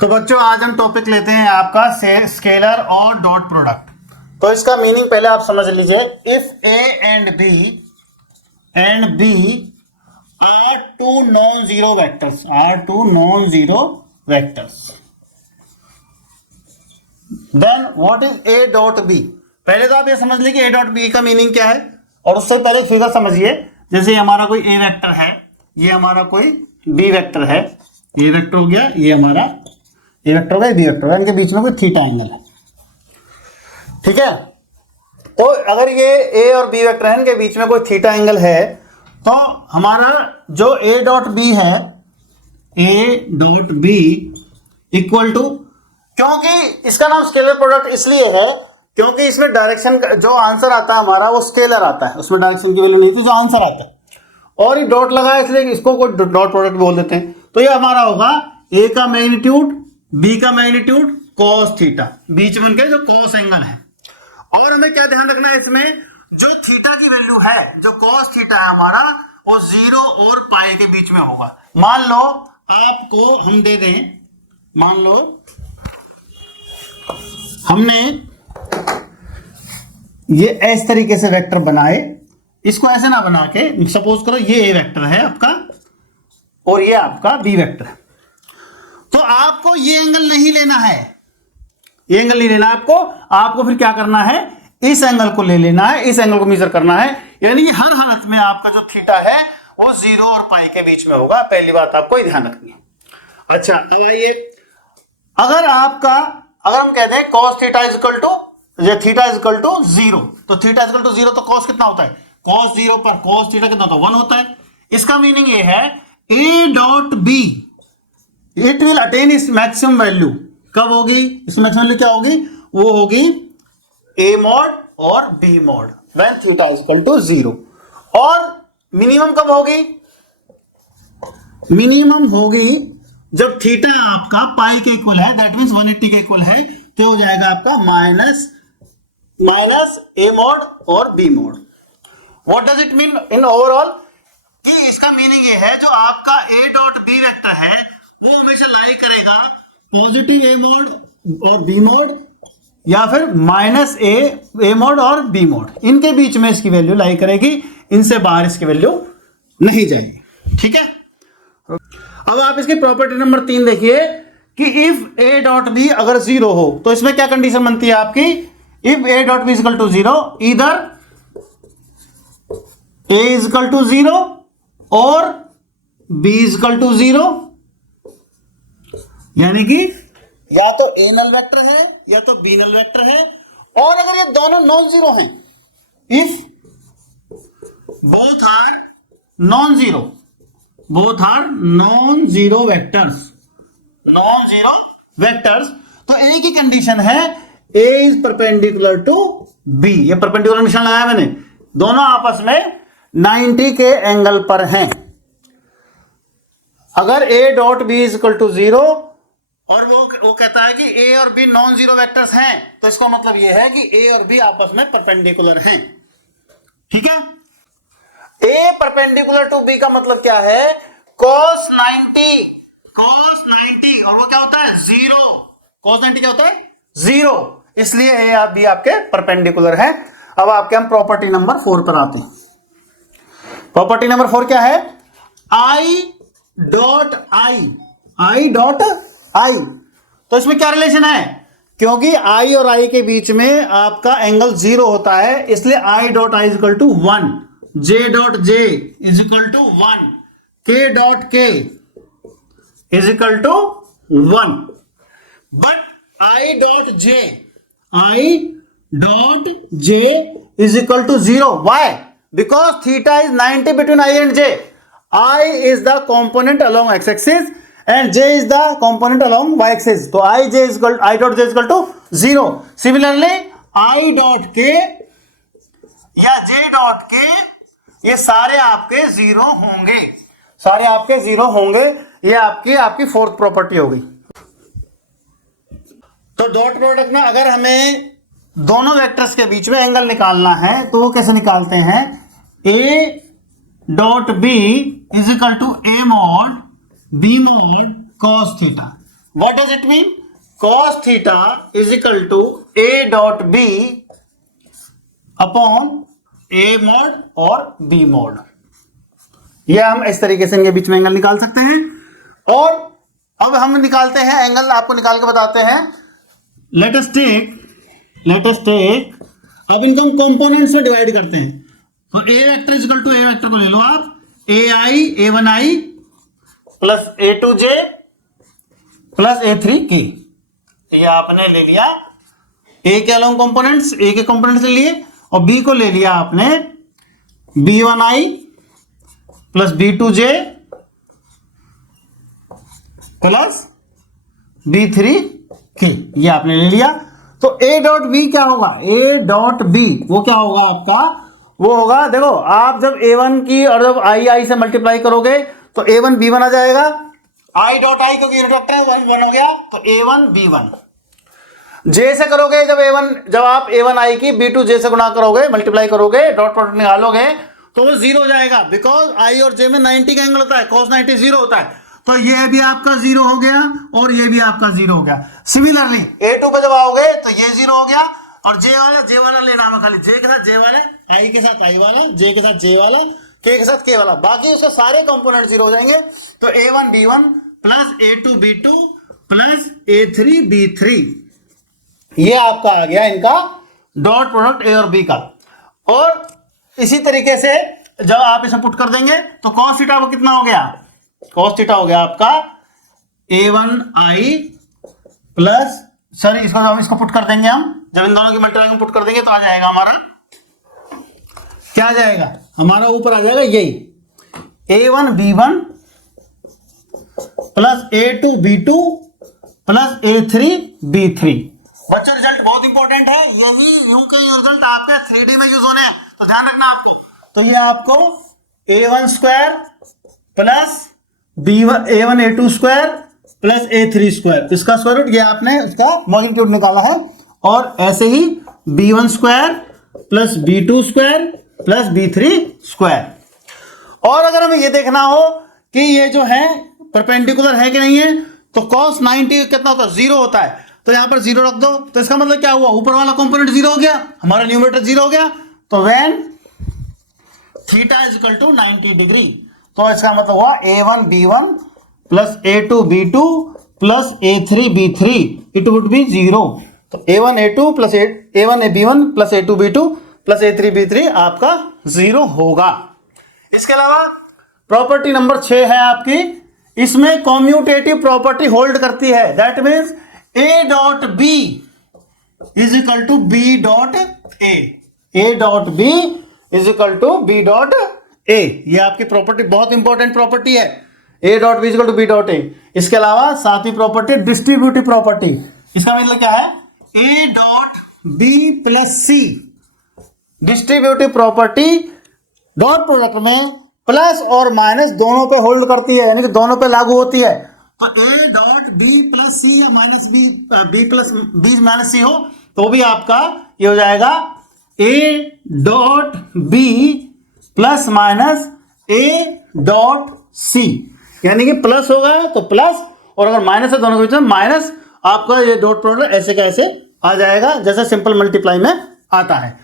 तो बच्चों आज हम टॉपिक लेते हैं आपका स्केलर और डॉट प्रोडक्ट। तो इसका मीनिंग पहले आप समझ लीजिए। If A and B are two non zero vectors then what is A dot B. पहले तो आप ये समझ लीजिए ए डॉट बी का मीनिंग क्या है, और उससे पहले फिगर समझिए। जैसे हमारा कोई ए वेक्टर है, ये हमारा कोई बी वेक्टर है, ए वेक्टर हो गया, ये हमारा ए वेक्टर हो गया, बी वेक्टर हो गया, इनके बीच में कोई थीटा एंगल है। ठीक है, तो अगर ये ए और बी वेक्टर है, इनके बीच में कोई थीटा एंगल है, तो हमारा जो ए डॉट बी है, A dot B equal to, क्योंकि इसका नाम स्केलर प्रोडक्ट इसलिए है क्योंकि इसमें डायरेक्शन जो आंसर आता है हमारा वो स्केलर आता है, उसमें डायरेक्शन की वैल्यू नहीं थी, जो आंसर आता है। और ये डॉट लगा है इसलिए इसको कोई डॉट प्रोडक्ट बोल देते हैं। तो ये हमारा होगा ए का मैग्नीट्यूड बी का मैग्नीट्यूड कॉस थीटा, बीच में उनके जो कॉस एंगल है। और हमें क्या ध्यान रखना है, इसमें जो थीटा की वैल्यू है, जो कॉस थीटा है हमारा, वो 0 और पाई के बीच में होगा। मान लो आपको हम दे दें, मान लो हमने ये इस तरीके से वेक्टर बनाए, इसको ऐसे ना बना के, सपोज करो ये ए वेक्टर है आपका और ये आपका बी वेक्टर है, तो आपको ये एंगल नहीं लेना है, ये एंगल नहीं लेना आपको फिर क्या करना है, इस एंगल को ले लेना है, इस एंगल को मेजर करना है। यानी कि हर हालत में आपका जो थीटा है वो 0 और पाई के बीच में होगा। पहली बात आपको ध्यान रखनी है। अच्छा, अब आइए, अगर हम कहते हैं cos theta is equal to, theta is equal to 0, तो थीटा इज इक्वल टू 0, तो cos कितना होता है, cos 0 पर cos थीटा कितना होता है, 1 होता है। इसका मीनिंग ये है A dot B it will attain इस मैक्सिमम वैल्यू। कब होगी इसमें मैक्सिमम वैल्यू, क्या होगी, वो होगी ए मॉड और B mod when theta is equal to 0। और मिनिमम कब होगी, मिनिमम होगी जब थीटा आपका पाई के इक्वल है, दैट मींस 180 के इक्वल है, तो हो जाएगा आपका माइनस ए मॉड और B mod. What does it mean in overall, कि इसका मीनिंग ये है जो आपका ए डॉट बी वेक्टर है वो हमेशा लाई करेगा पॉजिटिव ए मॉड और बी मॉड, या फिर माइनस ए मॉड और बी मॉड, इनके बीच में इसकी वैल्यू लाई करेगी, इनसे बाहर इसकी वैल्यू नहीं जाएगी। ठीक है, अब आप इसकी प्रॉपर्टी नंबर 3 देखिए कि इफ ए डॉट बी अगर 0 हो तो इसमें क्या कंडीशन बनती है आपकी, if A dot B equal to 0, इधर ए इक्वल टू 0 और बी इक्वल टू 0, यानी कि या तो ए नल वेक्टर है या तो बी नल वेक्टर है। और अगर ये दोनों नॉन जीरो हैं, if both are non zero vectors, तो ए की कंडीशन है A is perpendicular to B, ये परपेंडिकुलर निशान लगाया मैंने, दोनों आपस में 90 के एंगल पर हैं। अगर A dot B is equal to 0 और वो कहता है कि ए और बी नॉन जीरो वेक्टर्स हैं, तो इसका मतलब ये है कि ए और बी आपस में परपेंडिकुलर हैं। ठीक है, ए परपेंडिकुलर टू बी का मतलब क्या है, cos 90, और वो क्या होता है 0, cos 90 क्या होता है 0, इसलिए ए और बी आपके परपेंडिकुलर है। अब आपके हम प्रॉपर्टी नंबर 4 पर आते हैं। प्रॉपर्टी नंबर 4 क्या है, आई डॉट आई, तो इसमें क्या रिलेशन है, क्योंकि आई और आई के बीच में आपका एंगल 0 होता है, इसलिए I dot I is equal to 1, J dot J is equal to 1, K dot K is equal to 1, but I dot J is equal to 0। Why, because theta is 90 between I and J, I is the component along x-axis and j is the component along y-axis, तो I dot j is equal to 0. Similarly, I dot k या j dot k ये सारे आपके 0 होंगे, ये आपकी fourth property हो गई। तो डॉट प्रोडक्ट में अगर हमें दोनों वेक्टर्स के बीच में एंगल निकालना है तो वो कैसे निकालते हैं, A dot B is equal to A mod B mod cos theta, what does it mean? cos theta is equal to A dot B upon A mod और बी मॉड। यह हम इस तरीके से इनके बीच में एंगल निकाल सकते हैं। और अब हम निकालते हैं एंगल, आपको निकाल के बताते हैं। लेट अस टेक अब इनको हम कंपोनेंट्स में डिवाइड करते हैं। तो a vector is equal to, a vector को ले लो आप, a i a one I plus a two J plus a three के। ये आपने ले लिया ए के अलोंग कंपोनेंट्स, ए के कंपोनेंट्स ले लिए, और बी को ले लिया आपने बी वन आई प्लस बी टू जे प्लस बी थ्री के, ये आपने ले लिया। तो ए डॉट बी क्या होगा? ए डॉट बी वो क्या होगा आपका? वो होगा, देखो आप जब a1 की और जब आई से मल्टीप्लाई करोगे तो a1 b1 आ जाएगा। आई डॉट आई क्योंकि यूनिट वेक्टर है, 1 हो गया, तो a1 b1। जे से करोगे जब आप a1 आई की b2 जे से गुणा करोगे, मल्टीप्लाई करोगे, डॉट प्रोडक्ट निकालोगे तो वो 0 हो जाएगा, बिकॉज आई और जे में 90 का एंगल होता है, cos 90 0 होता है। तो ये भी आपका 0 हो गया और ये भी आपका 0 हो गया। सिमिलरली a2 पे जब आओगे तो ये 0 हो गया, और जे वाला लेना है खाली, जे के साथ जे वाला, आई के साथ आई वाला, जे के साथ जे वाला, के साथ के वाला, बाकी उसके सारे कंपोनेंट 0 हो जाएंगे। तो a1 b1 plus a2 b2 plus a3 b3, ये आपका आ गया इनका डॉट प्रोडक्ट ए और बी का। और इसी तरीके से जब आप इसे पुट कर देंगे तो cos थीटा कितना हो गया? cos थीटा हो गया आपका a1 i प्लस, सॉरी इसको पुट कर देंगे हम, जब इन दोनों की मल्टीप्लाई में पुट कर देंगे तो आ जाएगा हमारा, क्या आ जाएगा हमारा? ऊपर आ जाएगा यही a1 b1 plus a2 b2 plus a3 b3। बच्चों रिजल्ट बहुत इंपॉर्टेंट है, यही यूं के रिजल्ट आपके 3D में यूज होने हैं, तो ध्यान रखना आपको। तो ये आपको a1 square plus b1 a1 a2 square plus a3 square, इसका स्क्वायर रूट, ये आपने उसका मैग्नीट्यूड निकाला है। और ऐसे ही b1 square plus b2 square plus b3 square. और अगर हमें ये देखना हो कि ये जो है परपेंडिकुलर है कि नहीं है, तो cos 90 कितना होता है? 0 होता है, तो यहां पर 0 रख दो। तो इसका मतलब क्या हुआ? ऊपर वाला कंपोनेंट 0 हो गया, हमारा न्यूमरेटर 0 हो गया। तो when theta is equal to 90 degree, तो इसका मतलब हुआ a1 b1 plus a2 b2 plus a3 b3, it would be 0। तो a1 a2 plus a1 b1 plus a2 b2 plus a3 b3 आपका 0 होगा। इसके अलावा प्रॉपर्टी नंबर 6 है आपकी, इसमें कॉम्यूटेटिव प्रॉपर्टी होल्ड करती है। That means a dot b is equal to b dot a, a dot b is equal to b dot a। ये आपकी प्रॉपर्टी बहुत इंपॉर्टेंट प्रॉपर्टी है, a dot b is equal to b dot a। इसके अलावा सातवीं property distributive property, इसका मतलब क्या है? a dot b plus c, distributive property dot product में प्लस और माइनस दोनों पे होल्ड करती है, यानी कि दोनों पे लागू होती है। तो a dot b plus c या minus b plus b minus c हो तो भी आपका ये हो जाएगा a dot b plus minus a dot c, यानी कि प्लस होगा तो प्लस, और अगर माइनस है दोनों के बीच में माइनस, आपका ये डॉट प्रोडक्ट ऐसे कैसे आ जाएगा, जैसे सिंपल मल्टीप्लाई में आता है।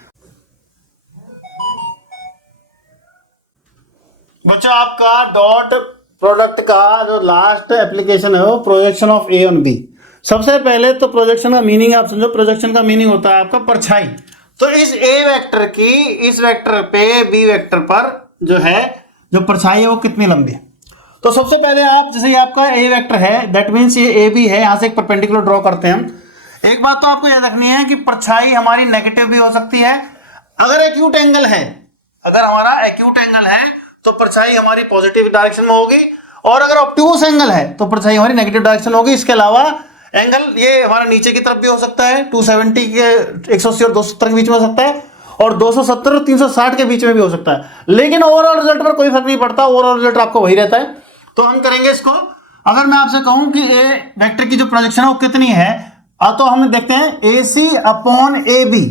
बच्चों आपका डॉट प्रोडक्ट का जो लास्ट एप्लीकेशन है वो projection of A on B. सबसे पहले तो प्रोजेक्शन का मीनिंग आप समझो, प्रोजेक्शन का मीनिंग होता है आपका परछाई। तो इस ए वेक्टर की इस वेक्टर पे बी वेक्टर पर जो है जो परछाई है वो कितनी लंबी है। तो सबसे पहले आप, जैसे ये आपका ए वेक्टर है, दैट मीन्स ये ए बी है, यहां से एक परपेंडिकुलर ड्रॉ करते हैं हम। एक बात तो आपको याद रखनी है कि परछाई हमारी नेगेटिव भी हो सकती है। अगर एक्यूट एंगल है, अगर हमारा एक्यूट एंगल है तो परछाई हमारी पॉजिटिव डायरेक्शन में होगी, और अगर ऑब्ट्यूस एंगल है तो परछाई हमारी नेगेटिव डायरेक्शन होगी। इसके अलावा एंगल ये हमारा नीचे की तरफ भी हो सकता है, 270 के 180 और 270 के बीच में हो सकता है, और 270 और 360 के बीच में भी हो सकता है। लेकिन ओवरऑल रिजल्ट पर कोई फर्क नहीं पड़ता, ओवरऑल रिजल्ट आपको वही रहता है। तो हम करेंगे इसको, अगर मैं आपसे कहूं कि ए वेक्टर की जो प्रोजेक्शन है वो कितनी है, तो हम देखते हैं AC upon AB,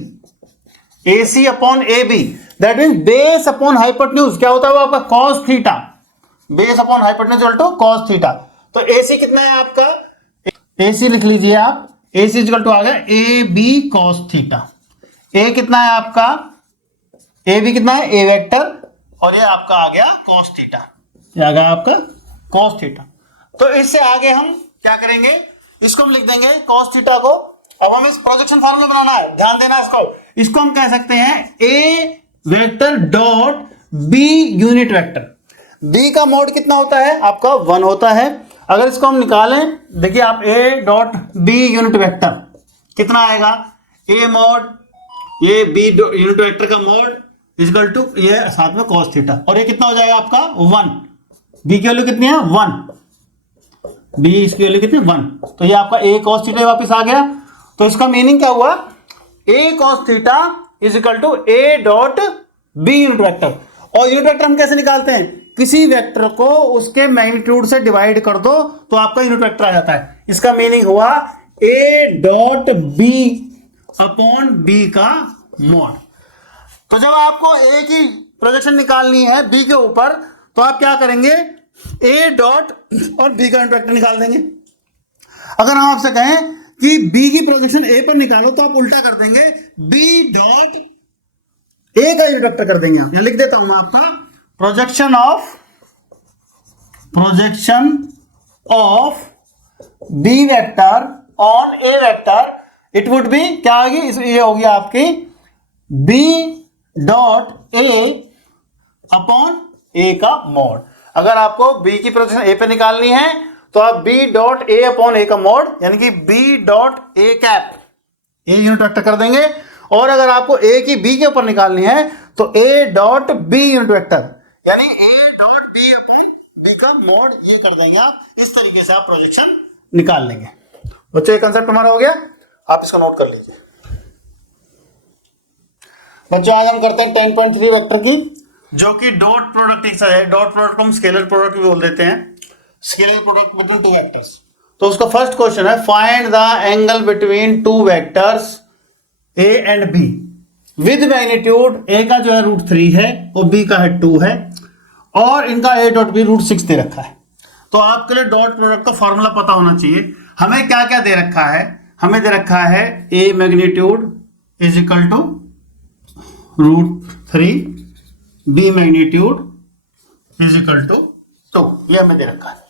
AC upon AB, that mean base upon hypotenuse क्या होता है वो आपका cos theta, base upon hypotenuse equal to cos theta. तो AC कितना है आपका, ए सी लिख लीजिए आप, ए सी इक्वल टू आ गया ए बी कॉस थीटा। ए कितना है आपका, ए बी कितना है, ए वेक्टर, और ये आपका आ गया कॉस थीटा, ये आ गया आपका कॉस थीटा। तो इससे आगे हम क्या करेंगे, इसको हम लिख देंगे कॉस थीटा को। अब हम इस प्रोजेक्शन फार्मूला बनाना है, ध्यान देना इसको हम कह सकते हैं a vector dot B unit vector. B का मोड कितना होता है आपका, 1 होता है। अगर इसको हम निकालें, देखिए आप A dot B unit vector कितना आएगा, ए मोड ये बी यूनिट वेक्टर का मोड इक्वल टू ये साथ में कॉस थीटा, और ये कितना हो जाएगा आपका 1। बी की वैल्यू कितनी है 1, बी इसकी वैल्यू कितनी 1, तो ये आपका ए कॉस थीटा वापस आ गया। तो इसका मीनिंग क्या हुआ, a cos theta is equal to A dot B unit vector. और यूनिट वेक्टर हम कैसे निकालते हैं, किसी वेक्टर को उसके मैग्नीट्यूड से डिवाइड कर दो तो आपका यूनिट वेक्टर आ जाता है। इसका मीनिंग हुआ A dot B upon B का मोड। तो जब आपको ए की प्रोजेक्शन निकालनी है बी के ऊपर, तो आप क्या करेंगे, ए डॉट और बी का यूनिट वेक्टर निकाल देंगे। अगर हम आपसे कहें कि बी की प्रोजेक्शन ए पर निकालो, तो आप उल्टा कर देंगे, बी डॉट ए का यूनिट वेक्टर कर देंगे। यहां लिख देता हूं मैं आपका, projection of B vector on A vector, it would be क्या होगी, ये होगी आपकी B dot A upon A का मोड। अगर आपको बी की प्रोजेक्शन ए पे निकालनी है तो आप B dot A upon A का मोड, यानी कि B dot A cap, A unit vector कर देंगे। और अगर आपको ए की बी के ऊपर निकालनी है तो a dot B unit vector, यानी a dot B upon B का मोड, ये कर देंगे आप। इस तरीके से आप प्रोजेक्शन निकाल लेंगे। बच्चों ये कंसेप्ट हमारा हो गया, आप इसको नोट कर लीजिए। बच्चों आज हम करते हैं 10.3 वेक्टर की, जो कि डॉट प्रोडक्ट है। डॉट प्रोडक्ट को हम स्केलर प्रोडक्ट भी बोल देते हैं, scalar product between two vectors. तो उसका फर्स्ट क्वेश्चन है, find the angle between two vectors a and b with magnitude, a का जो है √3 है और बी का है 2 है, और इनका ए डॉट बी √6 दे रखा है। तो आपके लिए डॉट प्रोडक्ट का फॉर्मूला पता होना चाहिए। हमें क्या क्या दे रखा है, हमें दे रखा है ए magnitude is equal to √3, b magnitude is equal to 2, ये हमें दे रखा है।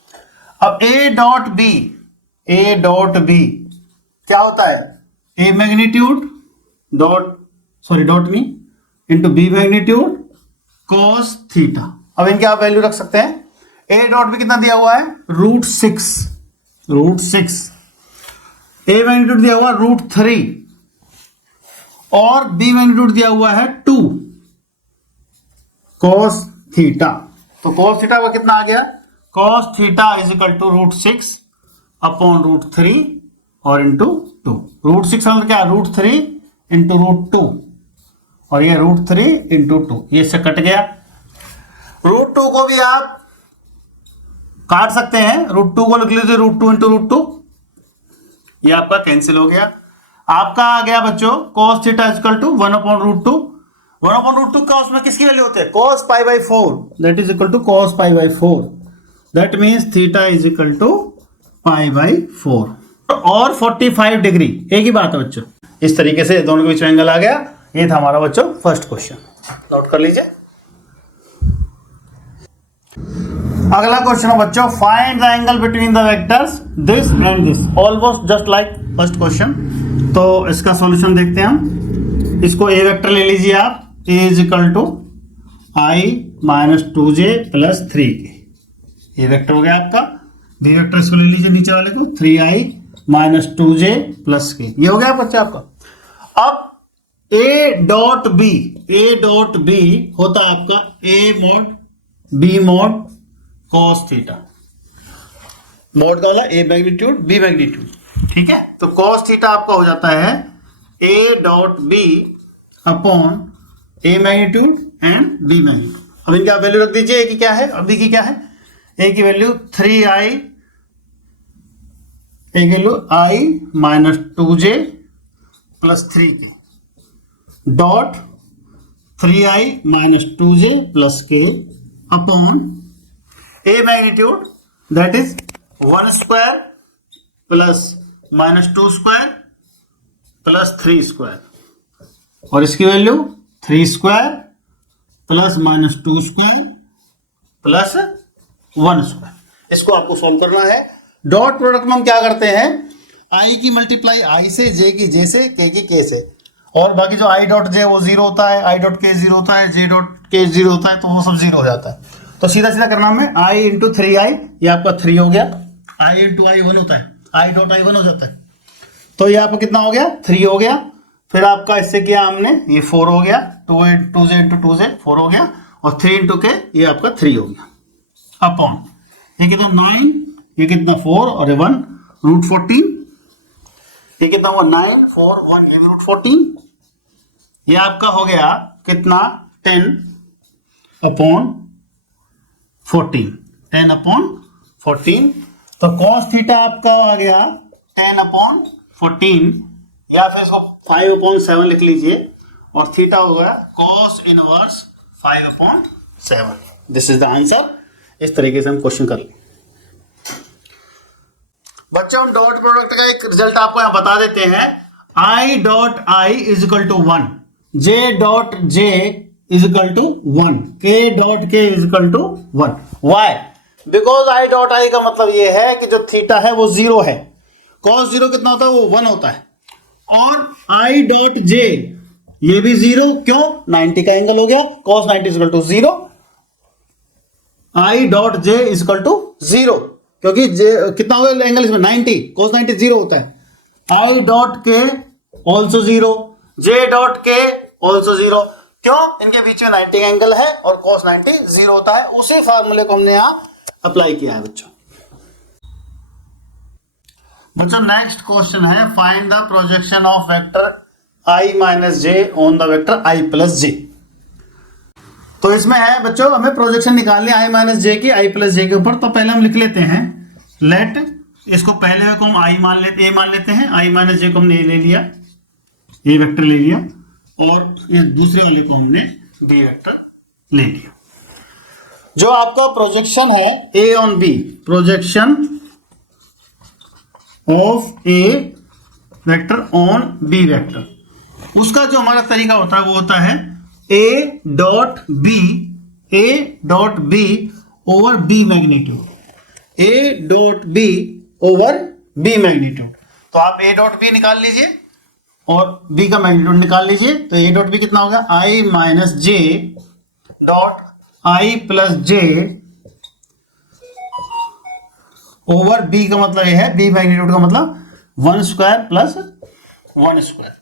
अब ए डॉट बी क्या होता है, ए मैग्नीट्यूड डॉट नहीं into B magnitude cos theta. अब इनके आप वैल्यू रख सकते हैं। ए डॉट बी कितना दिया हुआ है, √6, ए मैग्नीट्यूड दिया हुआ √3 और बी मैग्नीट्यूड दिया हुआ है 2 कॉस थीटा। तो कॉस थीटा का कितना आ गया, cos theta is equal to √6 upon √3 और इंटू 2। √6 मतलब क्या, √3 इंटू √2 और ये √3 इंटू 2, ये से कट गया। √2 को भी आप काट सकते हैं, √2 को लिख लीजिए √2 इंटू √2, ये आपका कैंसिल हो गया। आपका आ गया बच्चों cos theta equal to 1/√2। 1/√2 cos में किसकी वैल्यू होती है, cos π/4, that is equal to cos π/4, that means theta is equal to π/4 और 45 डिग्री, एक ही बात है बच्चों। इस तरीके से दोनों के बीच में एंगल आ गया। ये था हमारा बच्चों फर्स्ट क्वेश्चन, नोट कर लीजिए। अगला क्वेश्चन है बच्चों, find the angle between the vectors this and this, almost just like first question. तो इसका सॉल्यूशन देखते हैं हम। इसको ए वेक्टर ले लीजिए आप, a is equal to i - 2j + 3k, ये वेक्टर हो गया आपका। बी वेक्टर इसको ले लीजिए नीचे वाले को, 3i - 2j + k, ये हो गया बच्चा आपका। अब ए डॉट बी होता आपका a mod b mod cos theta, mode का वाला ए मैग्नीट्यूड बी मैग्नीट्यूड, ठीक है। तो cos थीटा आपका हो जाता है A dot B upon A magnitude and B magnitude. अब इनकी आप वैल्यू रख दीजिए, ए की क्या है और बी की क्या है। ए की वैल्यू 3i, ए की value i - 2j + 3k dot 3i - 2j + k upon A magnitude that is 1² plus minus 2 square plus 3 square और इसकी value 3 square plus minus 2 square plus 1 square. इसको आपको सॉल्व करना है। डॉट प्रोडक्ट में हम क्या करते हैं, आई की मल्टीप्लाई आई से, जे की जे से, के की के से, और बाकी जो आई डॉट जे वो जीरो होता है, आई डॉट के जीरो होता है, जे डॉट के जीरो होता है, तो वो सब जीरो हो जाता है। तो सीधा सीधा करना हमें आई इंटू 3i, ये आपका 3 हो गया। आई इंटू आई 1 होता है, आई डॉट आई 1 हो जाता है, तो ये आपका कितना हो गया 3 हो गया। फिर आपका इससे किया हमने, ये 4 हो गया, 2 जे इंटू 2 जे 4 हो गया, और 3 इंटू के ये आपका 3 हो गया अपॉन ये कितना 9, ये कितना 4 और 1 रूट 14, ये कितना हुआ 9 4 1 ये रूट 14, ये आपका हो गया कितना 10 अपॉन 14, 10 अपॉन 14। तो cos थीटा आपका आ गया 10 अपॉन 14, या फिर इसको 5 अपॉन 7 लिख लीजिए, और थीटा हो गया cos inverse 5 upon 7। This is the answer. इस तरीके से हम क्वेश्चन कर लें। बच्चों हम डॉट प्रोडक्ट का एक रिजल्ट आपको यहां बता देते हैं। I dot I is equal to 1, J dot J is equal to 1, K dot K is equal to 1। Why? Because I dot I का मतलब ये है कि जो थीटा है वो 0 है, cos 0 कितना होता है वो 1 होता है, और आई डॉट जे ये भी 0, क्यों 90 का एंगल हो गया, cos 90 is equal to 0, I dot J is equal to 0, क्योंकि जे कितना हो गया एंगल इसमें 90, cos 90 0 होता है। आई डॉट के ऑल्सो 0, जे डॉट के ऑल्सो 0, क्यों इनके बीच में 90 का एंगल है और cos 90 0 होता है। उसी फार्मूले को हमने यहां अप्लाई किया है बच्चों। बच्चों नेक्स्ट क्वेश्चन है, find the projection of vector i minus j on the vector i plus j. तो इसमें है बच्चों हमें प्रोजेक्शन निकालनी i माइनस जे की i प्लस जे के ऊपर। तो पहले हम लिख लेते हैं लेट, इसको पहले को हम i मान लेते, a मान लेते हैं, i माइनस जे को हमने a ले लिया, a वेक्टर ले लिया, और ये दूसरे वाले को हमने b वेक्टर ले लिया। जो आपका प्रोजेक्शन है a on b, projection of a vector on b vector, उसका जो हमारा तरीका होता है वो होता है a dot b over b magnitude, a dot b over b magnitude. तो आप a डॉट b निकाल लीजिए और b का मैग्नीट्यूड निकाल लीजिए। तो a डॉट b कितना होगा, i minus J dot i plus J over b का मतलब यह है, b मैग्नीट्यूड का मतलब 1 स्क्वायर प्लस 1 स्क्वायर।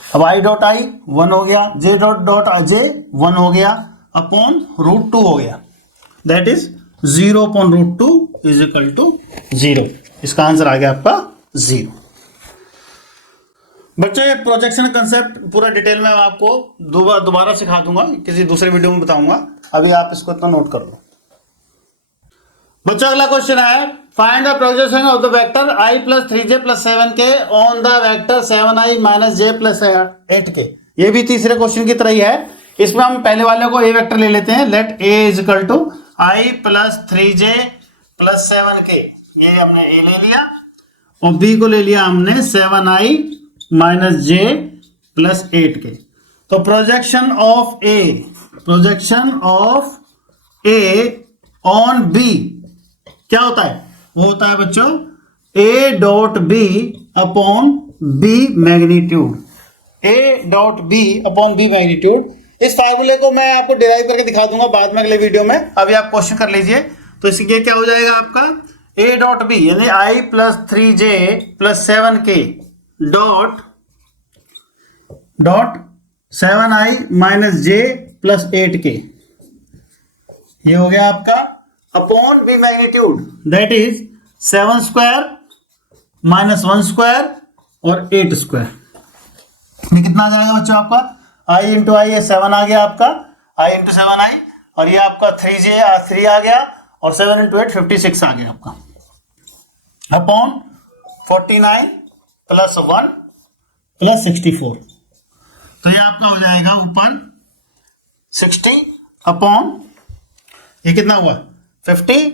अब i डॉट i 1 हो गया, j डॉट जे 1 हो गया, अपॉन रूट 2 हो गया, that is 0 upon root 2 is equal to 0। इसका आंसर आ गया आपका 0। बच्चों ये प्रोजेक्शन कंसेप्ट पूरा डिटेल में आपको दोबारा सिखा दूंगा, किसी दूसरे वीडियो में बताऊंगा, अभी आप इसको इतना नोट कर लो। बच्चों अगला क्वेश्चन है, find the projection of the vector i plus 3j plus 7k on the vector 7i minus j plus 8k। ये भी तीसरे क्वेश्चन की तरह ही है। इसमें हम पहले वाले को a वेक्टर ले लेते हैं, let a is equal to i plus 3j plus 7k, ये हमने a ले लिया, और b को ले लिया हमने 7i minus j plus 8k। तो projection of a on b क्या होता है, वो होता है बच्चों a dot b upon b magnitude, a dot b upon b magnitude. इस फार्मूले को मैं आपको डिराइव करके दिखा दूंगा बाद में अगले वीडियो में, अभी आप क्वेश्चन कर लीजिए। तो इसके क्या हो जाएगा आपका a डॉट b यानी i plus 3j plus 7k dot 7i minus j plus 8k, ये हो गया आपका upon b magnitude, that is 7 square minus 1 square और 8 स्क्वायर। ये कितना आ जाएगा बच्चों आपका i इंटू आई, ये 7 आ गया आपका i इंटू 7i, और ये आपका 3 आ गया, और 7 इंटू 8 56 आ गया आपका, अपॉन 49 प्लस 1 प्लस 64। तो ये आपका हो जाएगा ऊपर 60 अपॉन ये कितना हुआ 50,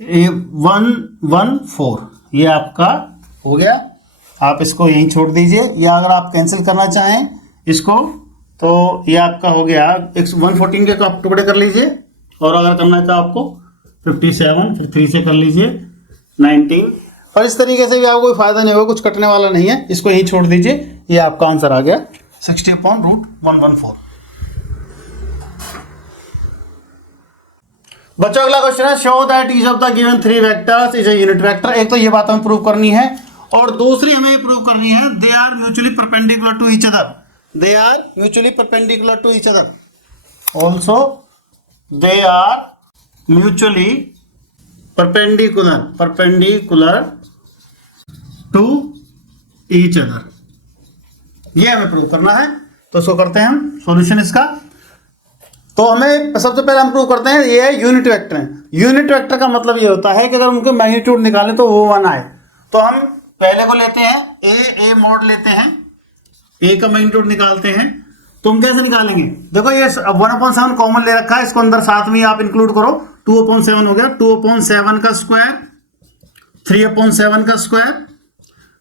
114, ये आपका हो गया। आप इसको यहीं छोड़ दीजिए, या अगर आप कैंसिल करना चाहें इसको तो ये आपका हो गया 114 के आप टुकड़े कर लीजिए, और अगर करना चाहो आपको 57, फिर 3 से कर लीजिए 19। पर इस तरीके से भी आपको कोई फायदा नहीं होगा, कुछ कटने वाला नहीं है, इसको यहीं छोड़ दीजिए। ये आपका आंसर आ गया 60/√114। बच्चों अगला क्वेश्चन है, show that each of the given 3 vectors is a unit vector. एक तो ये बात हमें प्रूव करनी है, और दूसरी हमें ये प्रूव करनी है they are mutually perpendicular to each other. They are mutually perpendicular to each other. Also they are mutually perpendicular to each other. ये हमें प्रूव करना है, तो इसको करते हैं हम सॉल्यूशन इसका। तो हमें सबसे पहले हम प्रूव करते हैं ये यूनिट वेक्टर है। यूनिट वेक्टर का मतलब ये होता है कि अगर उनके मैग्नीट्यूड निकालें तो वो 1 आए। तो हम पहले को लेते हैं ए मॉड लेते हैं, ए का मैग्नीट्यूड निकालते हैं। तो हम कैसे निकालेंगे, देखो ये 1/7 कॉमन ले रखा है, इसको अंदर साथ में आप इंक्लूड करो, 2/7 हो गया। 2/7 का स्क्वायर, 3/7 का स्क्वायर,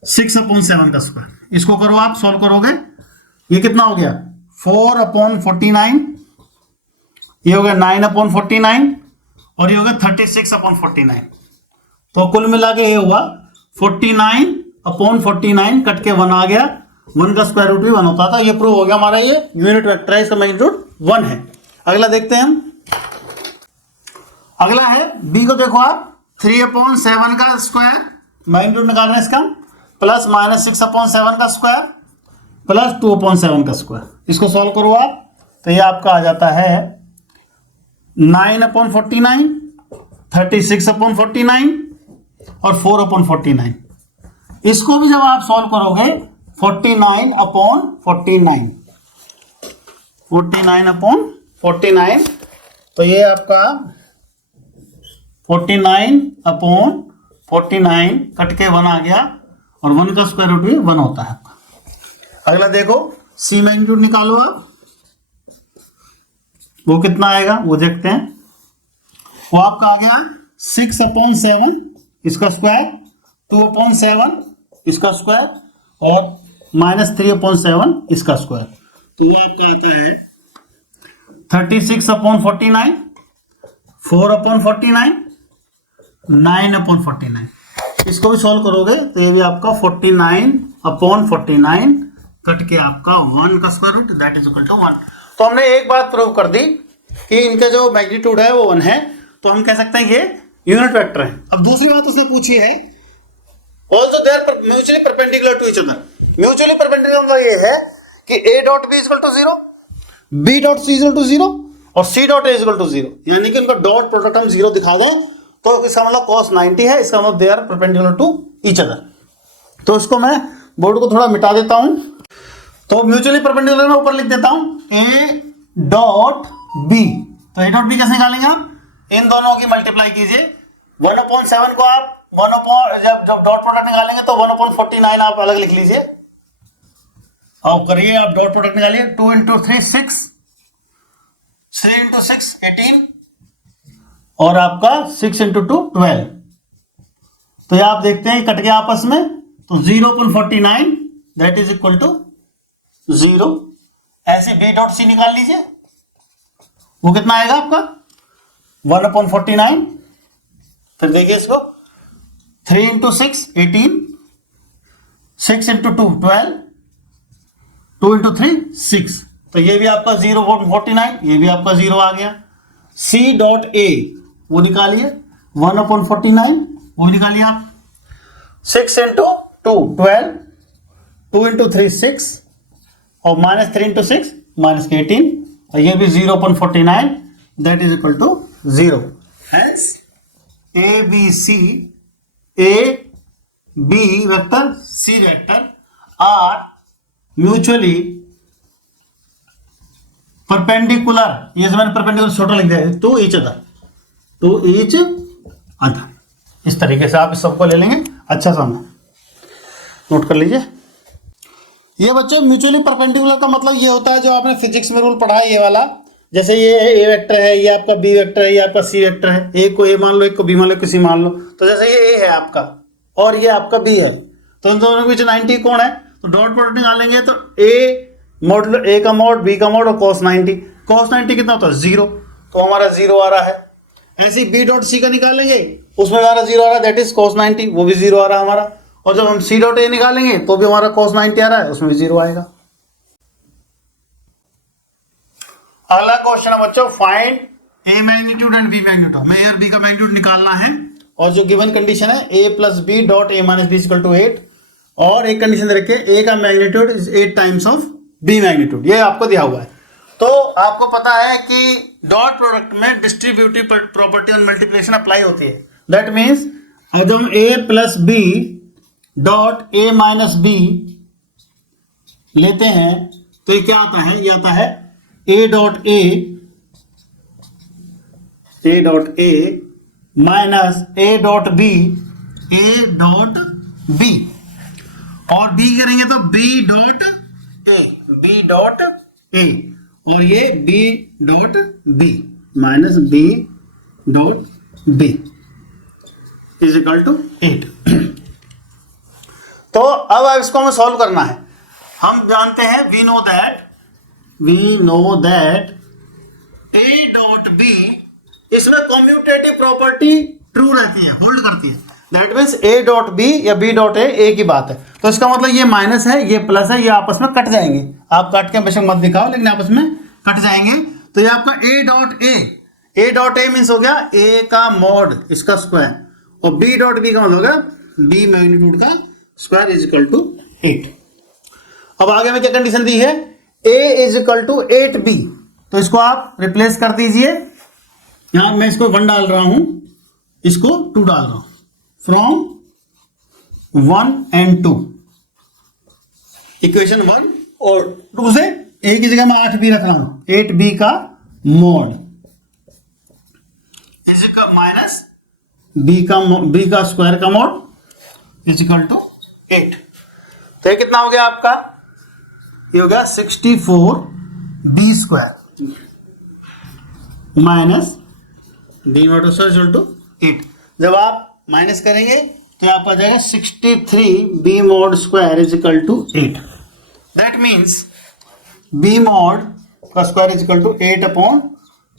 6/7 का स्क्वायर। इसको करो, आप सॉल्व करोगे, ये कितना हो गया 4/49, ये हो गया 9/49, और ये हो गया 36/49। तो कुल मिला के ये हुआ 49/49, कट के 1 आ गया। 1 का स्क्वायर रूट भी 1 होता था। ये प्रूव हो गया हमारा, ये यूनिट वेक्टर है, इसका मैग्नीट्यूड 1 है। अगला देखते हैं हम, अगला है बी को देखो आप, 3/7 का स्क्वायर मैग्नीट्यूड निकालना है इसका, प्लस माइनस 6/7 का स्क्वायर, प्लस 2/7 का स्क्वायर। इसको सॉल्व करो आप, तो ये आपका आ जाता है 9/49, 36/49 और 4/49। इसको भी जब आप सॉल्व करोगे 49/49, तो ये आपका 49/49 कट के 1 आ गया, और 1 का स्क्वायर रूट भी 1 होता है आपका। अगला देखो सी मैग्नीट्यूड निकालो आप, वो कितना आएगा वो देखते हैं। वो आपका आ गया 6/7 इसका स्क्वायर, 2/7 इसका स्क्वायर, और -3/7 इसका स्क्वायर। तो ये आपका आता है 36/49, 4/49, 9/49। इसको भी सॉल्व करोगे तो ये भी आपका 49/49 कट के आपका 1 का square root, that is equal to 1। तो हमने एक बात प्रूव कर दी कि इनका जो मैग्नीट्यूड है वो 1 है, तो हम कह सकते हैं ये यूनिट वेक्टर है। अब दूसरी बात उसने पूछी है, also they are mutually perpendicular to each other. Mutually perpendicular मतलब ये है कि a dot b equal to 0, b dot c equal to 0 और c dot a equal to 0, यानी कि उनका डॉट प्रोडक्ट हम 0 दिखा दो, तो इसका मतलब cos 90 है, इसका मतलब they are perpendicular to each other. तो इसको मैं बोर्ड को थोड़ा मिटा देता हूं, तो म्यूचुअली परपेंडिकुलर में ऊपर लिख देता हूं a डॉट b। तो a डॉट b कैसे निकालेंगे आप, इन दोनों की मल्टीप्लाई कीजिए, 1/7 को आप जब डॉट प्रोडक्ट निकालेंगे तो 1/49 आप अलग लिख लीजिए, और करिए आप डॉट प्रोडक्ट निकालिए, 2 × 3 6, 3 × 6 18, और आपका 6 × 2 12। तो ये आप देखते हैं कट गया आपस में, तो 0/49 दैट इज इक्वल टू 0। ऐसे b डॉट c निकाल लीजिए, वो कितना आएगा आपका 1/49। फिर देखिए इसको, 3 × 6 18, 6 × 2 12, 2 × 3 6। तो ये भी आपका 0/49, ये भी आपका 0 आ गया। c डॉट a वो निकालिए, 1/49 वो निकालिए आप, 6 × 2 12, 2 × 3 6, और -3 × 6 -18, और ये भी 0/49 that is equal to 0। Hence a b vector c vector are mutually perpendicular, ये मैंने परपेंडिकुलर छोटा लिख दिया, टू ईच अदर। इस तरीके से आप इस सबको ले लेंगे, अच्छा सा नोट कर लीजिए। ये बच्चों म्यूचुअली परपेंडिकुलर का मतलब ये होता है, जो आपने फिजिक्स में रूल पढ़ा है ये वाला, जैसे ये ए वेक्टर है, ये आपका बी वेक्टर है, ये आपका सी वेक्टर है, एक को ए मान लो, एक को बी मान लो, किसी मान लो। तो जैसे ये ए है आपका और ये आपका बी है, तो इन दोनों के बीच 90 कोण है, तो डॉट प्रोडक्ट निकालेंगे तो a मॉडुलो a का मॉड, b का मॉड और cos 90। cos 90 कितना होता है 0, तो हमारा 0 आ रहा है। ऐसे ही b डॉट c का निकालेंगे, उसमें हमारा 0 आ रहा है, दैट इज cos 90, वो भी 0 आ रहा है हमारा। और जब हम c डॉट a निकालेंगे तो भी हमारा cos 90 आ रहा है, उसमें भी 0 आएगा। अगला क्वेश्चन है बच्चों, find a magnitude and b magnitude. हमें a और b का मैग्नीट्यूड निकालना है, और जो गिवन कंडीशन है a plus b dot a minus b equal to 8, और एक कंडीशन दे रखी है a का magnitude is 8 times of b magnitude, ये आपको दिया हुआ है। तो आपको पता है कि डॉट प्रोडक्ट में distributive property on multiplication apply होती है। दैट मीन्स जब हम a plus b dot a minus b लेते हैं तो ये क्या आता है, ये आता है a dot a minus a dot b और b करेंगे तो b डॉट a और ये b dot b minus b dot b is equal to 8। तो अब इसको हमें सॉल्व करना है। हम जानते हैं we know that a dot b, इसमें कम्यूटेटिव प्रॉपर्टी ट्रू रहती है, होल्ड करती है। That means a dot b या b डॉट a की बात है। तो इसका मतलब ये माइनस है, ये प्लस है, ये आपस में कट जाएंगे। आप काट के बेशक मत दिखाओ, लेकिन आपस में कट जाएंगे। तो ये आपका a डॉट a मीन्स हो गया a का मॉड, इसका स्क्वायर, और b डॉट b का मतलब हो गया b मैग्नीट्यूड का स्क्वायर इज इक्वल टू 8। अब आगे में क्या कंडीशन दी है, a is equal to 8b, तो इसको आप रिप्लेस कर दीजिए। यहां मैं इसको 1 डाल रहा हूं, इसको 2 डाल रहा हूं, फ्रॉम 1 and 2, इक्वेशन 1 और 2 से a की जगह मैं 8b रख रहा हूं, 8b का mod is equal minus b का स्क्वायर का मॉड इज इक्वल टू 8। तो ये कितना हो गया आपका, ये हो गया 64b square minus b mod equal to 8। जब आप माइनस करेंगे तो आप आ जाएगा 63b mod square is equal to 8। That means b mod का square is equal to 8 upon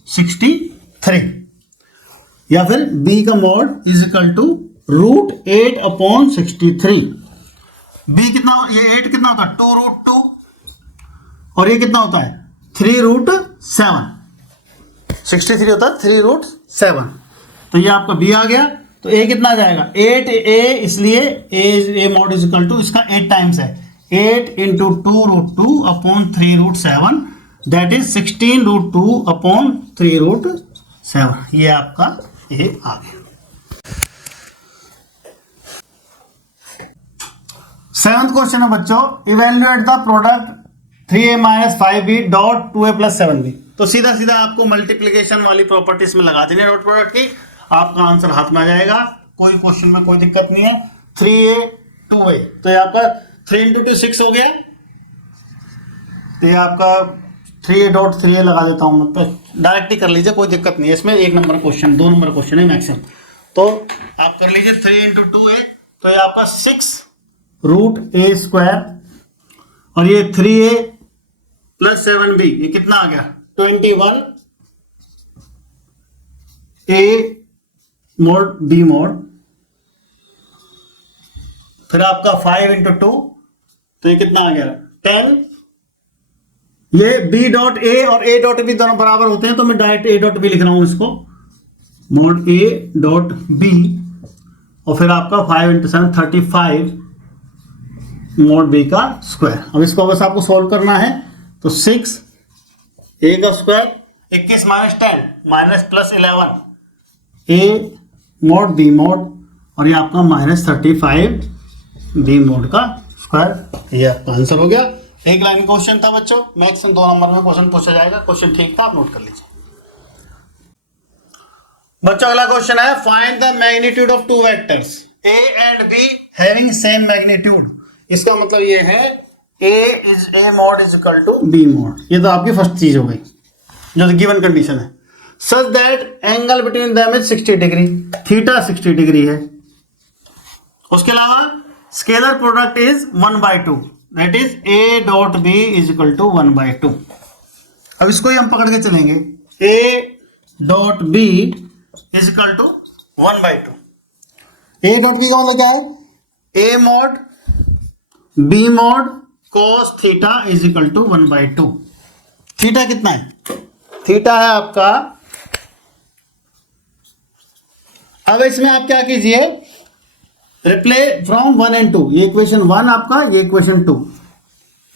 63, या फिर b का mod is equal to root 8 upon 63। b कितना, ये 8 कितना होता है 2 रूट 2, और ये कितना होता है 3 रूट 7, 63 होता है 3 रूट 7। तो ये आपका b आ गया। तो a कितना आ जाएगा 8a, इसलिए a mod is equal to इसका 8 टाइम्स है, 8 into 2 root 2 upon 3 root 7, that is 16 root 2 upon 3 root 7। ये आपका a आ गया। 7th क्वेश्चन है बच्चों, evaluate the product 3a minus 5b dot 2a plus 7b। तो सीधा सीधा आपको मल्टीप्लीकेशन वाली प्रॉपर्टीज में लगा देनी है डॉट प्रोडक्ट की, आपका आंसर हाथ में आ जाएगा। कोई क्वेश्चन में कोई दिक्कत नहीं है। 3a 2a, तो ये आपका 3 इंटू 2 6 हो गया। तो ये आपका 3a डॉट 3a लगा देता हूँ मैं, डायरेक्ट ही कर लीजिए, कोई दिक्कत नहीं है इसमें। 1 नंबर क्वेश्चन, 2 नंबर क्वेश्चन है मैक्सिमम, तो आप कर लीजिए 3 इंटू 2a। तो ये आपका 6 रूट a स्क्वायर, और ये 3a प्लस 7b, ये कितना आ गया 21 a मोड b मोड। फिर आपका 5 इंटू 2, तो ये कितना आ गया 10। ये b डॉट a और a डॉट b दोनों बराबर होते हैं, तो मैं डायरेक्ट a डॉट b लिख रहा हूं इसको, मोड a डॉट b, और फिर आपका 5 इंटू 7 35 मोड b का स्क्वायर। अब इसको बस आपको सॉल्व करना है। तो 6 a का square 21 minus 10 minus plus 11 a mode b mode, और ये आपका माइनस 35 b मोड का स्क्वायर। ये आपका आंसर हो गया। एक लाइन क्वेश्चन था बच्चों, मैक्सिमम 2 नंबर में क्वेश्चन पूछा जाएगा। क्वेश्चन ठीक था, आप नोट कर लीजिए बच्चों। अगला क्वेश्चन है, find the magnitude of 2 vectors a and b having same magnitude. इसका मतलब ये है a mod is equal to b mod। ये तो आपकी फर्स्ट चीज हो गई जो गिवन कंडीशन है। Such that angle between them is 60 degree, theta 60 degree है। उसके अलावा scalar product is 1/2, that is A dot B is equal to 1/2। अब इसको ही हम पकड़ के चलेंगे, A dot B is equal to 1/2। A dot B का मतलब क्या है? A mod B mod cos theta is equal to 1/2। Theta कितना है? थीटा है आपका, अब इसमें आप क्या कीजिए, रिप्ले फ्रॉम 1 and 2, ये इक्वेशन 1 आपका, ये इक्वेशन 2।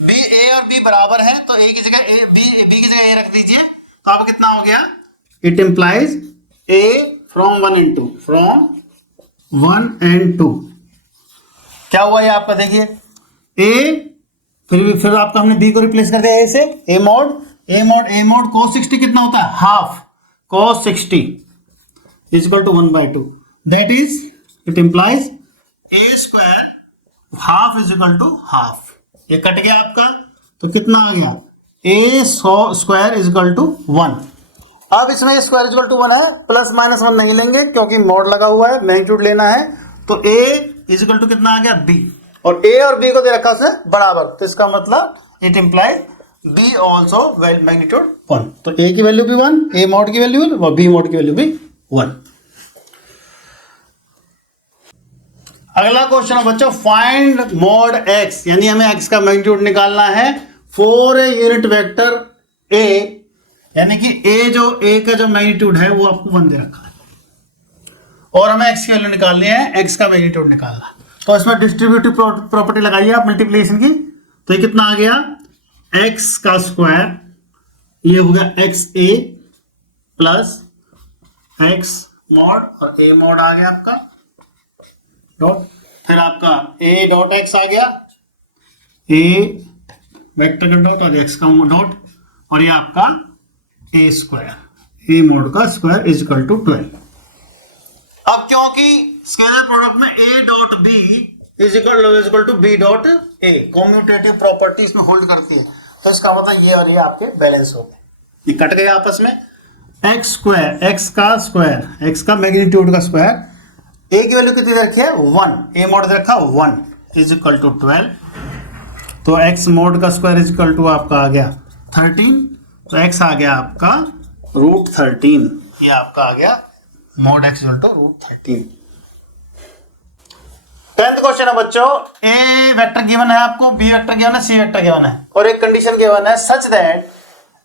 बी ए और बी बराबर है तो ए की जगह ए, बी की जगह ए रख दीजिए, तो आपको कितना हो गया? It implies A from 1 and 2, from 1 and 2 क्या हुआ ये आपका, देखिए ए, फिर आपका हमने बी को रिप्लेस कर दिया ए से, ए मॉड cos 60 कितना होता है? Half cos 60 is equal to 1/2, that is it implies A square half is equal to half. ये कट गया आपका, तो कितना आ गया? A square is equal to 1। अब इसमें स्क्वायर इज इक्वल टू 1 है, प्लस माइनस 1 नहीं लेंगे क्योंकि मॉड लगा हुआ है, मैग्नीट्यूड लेना है, तो ए इज इक्वल टू कितना आ गया? बी, और ए और बी को दे रखा उसने बराबर, तो इसका मतलब it implies B also magnitude 1। तो ए की वैल्यू भी 1, ए मॉड की वैल्यू 1 और बी मॉड की वैल्यू भी 1। अगला क्वेश्चन है बच्चों, फाइंड मॉड एक्स, यानी हमें एक्स का मैग्नीट्यूड निकालना है for a unit vector A, यानी कि ए का जो मैग्नीट्यूड है वो आपको 1 दे रखा है और हमें एक्स की वैल्यू निकालनी है, एक्स का मैग्नीट्यूड निकालना। तो इसमें डिस्ट्रीब्यूटिव प्रॉपर्टी लगाइए आप मल्टीप्लिकेशन की, तो ये कितना आ गया? एक्स का स्क्वायर, ये हो गया एक्स ए प्लस एक्स मॉड, और ए मॉड आ गया आपका डॉट, फिर आपका ए डॉट एक्स आ गया, ए वेक्टर का डॉट और एक्स का डॉट, और ये आपका ए स्क्वायर, ए मॉड का स्क्वायर इज इक्वल टू 12। अब क्योंकि स्केलर प्रोडक्ट में A dot B is equal to B dot A, commutative property इसमें होल्ड करती है, तो इसका मतलब ये और ये आपके बैलेंस हो गए, ये कट गए आपस में। एक्स स्क्वायर, एक्स का स्क्वायर, एक्स का मैग्नीट्यूड का स्क्वायर, ए की वैल्यू कितनी रखी है? 1, ए मॉड रखा 1 इज इक्वल टू 12, तो एक्स मॉड का स्क्वायर इज इक्वल टू आपका आ गया 13, तो एक्स आ गया आपका √13, ये आपका आ गया mod X equal to √13। 10th question है बच्चों, ए वेक्टर गिवन है आपको, बी वेक्टर गिवन है, सी वेक्टर गिवन है, और एक कंडीशन गिवन है such that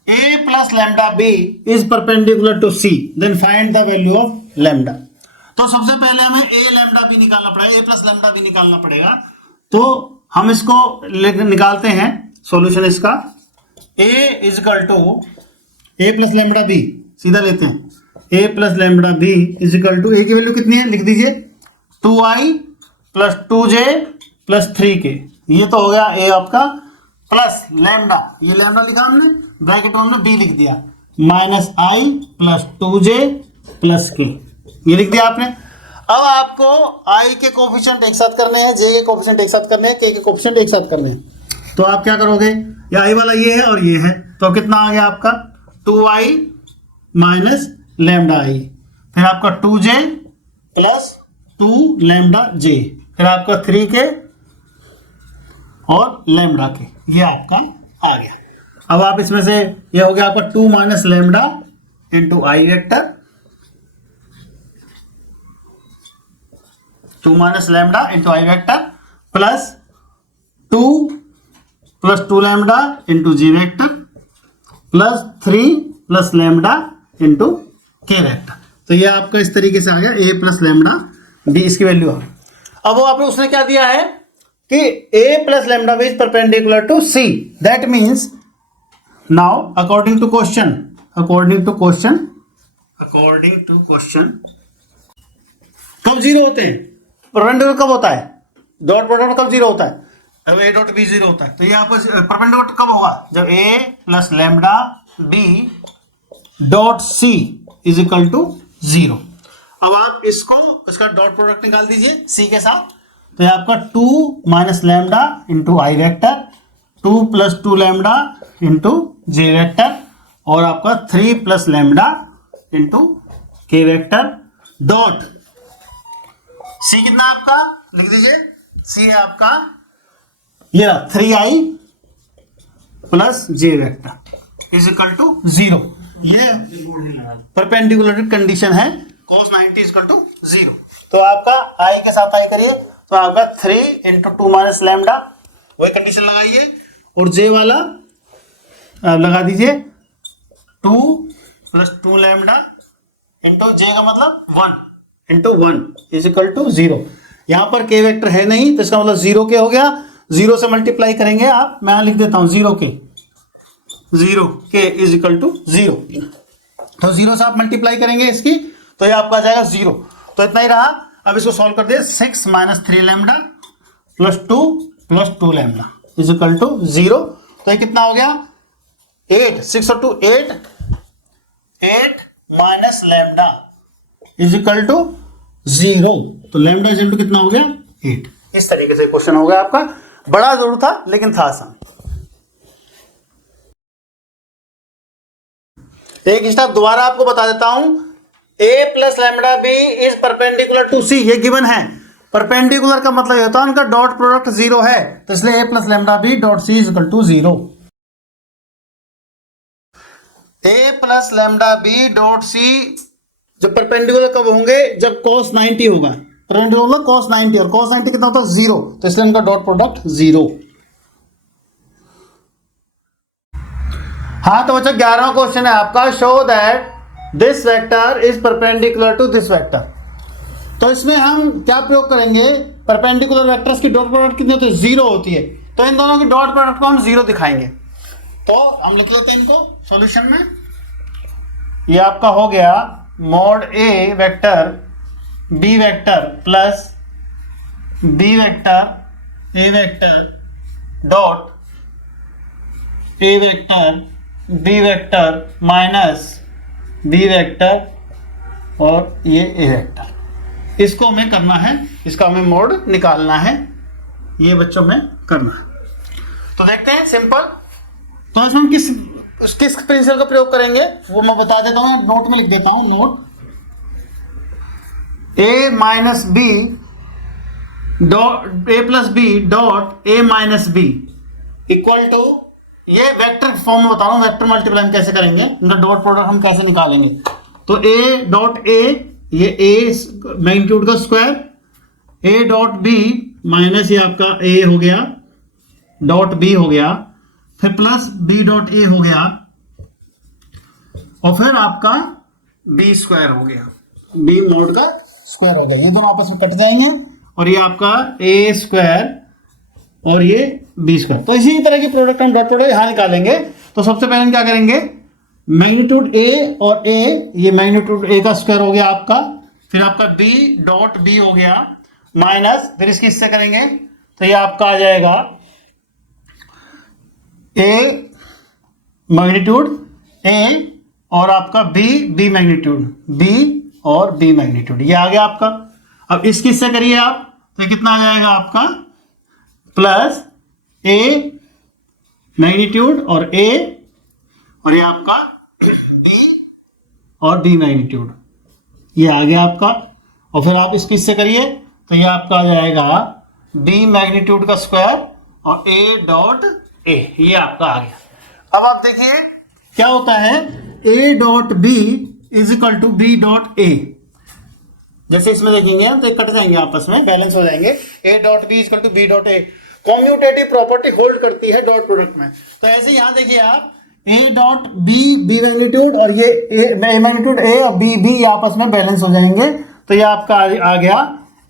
a plus lambda B is perpendicular to C, then find the value of lambda. तो सबसे पहले हमें a लैम्डा बी निकालना पड़ेगा, a प्लस लैम्डा बी निकालना पड़ेगा, तो हम इसको निकालते हैं, सॉल्यूशन इसका a is equal to a plus lambda B, सीधा लेते हैं, a plus lambda B is equal to, a की वैल्यू कितनी है लिख दीजिए, 2i plus 2j plus 3k, ये तो हो गया a आपका, प्लस लैम्डा, ये लैम्डा लिखा हमने, ब्रैकेट में हमने b लिख दिया, minus i plus 2j plus k, ये लिख दिया आपने। अब आपको i के कोफिशिएंट एक साथ करने हैं, j के कोफिशिएंट एक साथ करने हैं, k के कोफिशिएंट एक साथ करने हैं, तो आप क्या करोगे, ये i वाला ये है और ये है, तो कितना आ गया आपका 2i माइनस लैम्डा i, फिर आपका 2j प्लस 2 लैम्डा j, फिर आपका 3k और लैम्डा के, ये आपका आ गया। अब आप इसमें से ये हो गया आपका 2 माइनस लैम्डा इंटू आई वेक्टर, 2 माइनस लैम्डा इंटू आई vector plus 2 lambda into g vector plus 3 plus lambda into के वेक्टर, तो ये आपका इस तरीके से आ गया a प्लस लैम्डा बी, इसकी वैल्यू आ गई। अब वो आपने उसने क्या दिया है कि a plus lambda B is perpendicular to c, that means now according to question कब जीरो होते हैं, परपेंडिकुलर कब होता है, डॉट प्रोडक्ट कब जीरो होता है, अब a डॉट बी जीरो होता है, तो ये आपको परपेंडिकुलर कब होगा, जब a plus lambda B dot C is equal to 0। अब आप इसका डॉट प्रोडक्ट निकाल दीजिए c के साथ, तो ये आपका 2 माइनस लैम्डा इंटू आई vector, 2 plus 2 lambda into J vector, और आपका 3 प्लस लैम्डा इंटू के वेक्टर डॉट सी, कितना आपका लिख दीजिए सी है आपका ये 3i plus J vector is equal to 0। ये परपेंडिकुलर कंडीशन है cos 90 इज इक्वल टू 0। तो आपका i के साथ i करिए तो आपका 3 इंटू 2 माइनस लैम्डा, वही कंडीशन लगाइए, और j वाला आप लगा दीजिए 2 प्लस 2 लैम्डा इंटू j का मतलब 1 इंटू 1 इज इक्वल टू 0। यहां पर k वेक्टर है नहीं तो इसका मतलब 0 के हो गया, 0 से मल्टीप्लाई करेंगे आप, मैं लिख देता हूं 0 के इज इक्वल टू 0। तो 0 से आप मल्टीप्लाई करेंगे इसकी तो ये आपका आ जाएगा 0। तो इतना ही रहा। अब इसको सॉल्व कर दे, 6 minus 3 lambda plus 2 lambda is equal to 0। तो ये कितना हो गया 8, 6 और 2 8, 8 minus lambda is equal to 0। तो लैम्डा इज इक्वल टू कितना हो गया 8। इस तरीके से क्वेश्चन हो गया आपका, बड़ा जरूर था लेकिन था आसान। एक स्टेप दोबारा आपको बता देता हूं, a plus lambda B is perpendicular to c, ये गिवन है। परपेंडिकुलर का मतलब होता है उनका डॉट प्रोडक्ट 0 है, तो इसलिए a plus lambda B dot C is equal to 0। a plus lambda B dot C जब परपेंडिकुलर कब होंगे, जब cos 90 होगा। परपेंडिकुलर cos 90 और cos 90 कितना होता है 0, तो इसलिए उनका डॉट प्रोडक्ट 0। हाँ तो बच्चों 11वां क्वेश्चन है आपका, show that this vector is perpendicular to this vector. तो इसमें हम क्या प्रयोग करेंगे, परपेंडिकुलर वेक्टर्स की डॉट प्रोडक्ट कितनी होती है 0 होती है, तो इन दोनों की डॉट प्रोडक्ट को हम 0 दिखाएंगे। तो हम लिख लेते हैं इनको सॉल्यूशन में। ये आपका हो गया mod A vector B vector plus B vector A vector dot A vector B vector minus B vector और ये ए वेक्टर। इसको हमें करना है, इसका हमें मोड निकालना है, ये बच्चों में करना है। तो देखते हैं सिंपल। तो इसमें हम किस प्रिंसिपल का प्रयोग करेंगे वो मैं बता देता हूं, नोट में लिख देता हूं। Note a minus B dot A plus B dot A minus B equal to, ये वेक्टर फॉर्म में बता रहा हूं, वेक्टर मल्टीप्लाई हम कैसे करेंगे, इनका डॉट प्रोडक्ट हम कैसे निकालेंगे। तो a डॉट ए, ये a मैग्नीट्यूड का square, a dot b minus ये आपका a हो गया डॉट b हो गया, फिर प्लस b डॉट a हो गया, और फिर आपका b स्क्वायर हो गया, b मोड का स्क्वायर हो गया। ये दोनों आपस में कट जाएंगे और ये आपका a स्क्वायर और ये बी स्क्वायर। तो इसी तरह की प्रोडक्ट हम डॉट प्रोडक्ट यहां निकालेंगे। तो सबसे पहले हम क्या करेंगे, मैग्नीट्यूड ए और ए, ये मैग्नीट्यूड ए का स्क्वायर हो गया आपका, फिर आपका बी डॉट बी हो गया माइनस, फिर इसकी इससे करेंगे तो ये आपका आ जाएगा ए मैग्नीट्यूड ए और आपका बी मैग्नीट्यूड बी और बी मैग्नीट्यूड, ये आ गया आपका। अब इसकी इससे करिए आप तो कितना आ जाएगा आपका प्लस ए मैग्नीट्यूड और ए और ये आपका बी और बी मैग्नीट्यूड, ये आ गया आपका। और फिर आप इसकी इससे करिए तो ये आपका आ जाएगा बी मैग्नीट्यूड का स्क्वायर और ए डॉट ए, ये आपका आ गया। अब आप देखिए क्या होता है, A dot B is equal to B dot A. जैसे इसमें देखेंगे हम तो कट जाएंगे आपस में, बैलेंस हो जाएंगे। A dot B is equal to B dot A, commutative property hold करती है डॉट प्रोडक्ट में। तो ऐसे यहां देखिए आप A dot B B magnitude और ये ए मैग्नीट्यूड ए और बी बी आपस में बैलेंस हो जाएंगे। तो ये आपका आ गया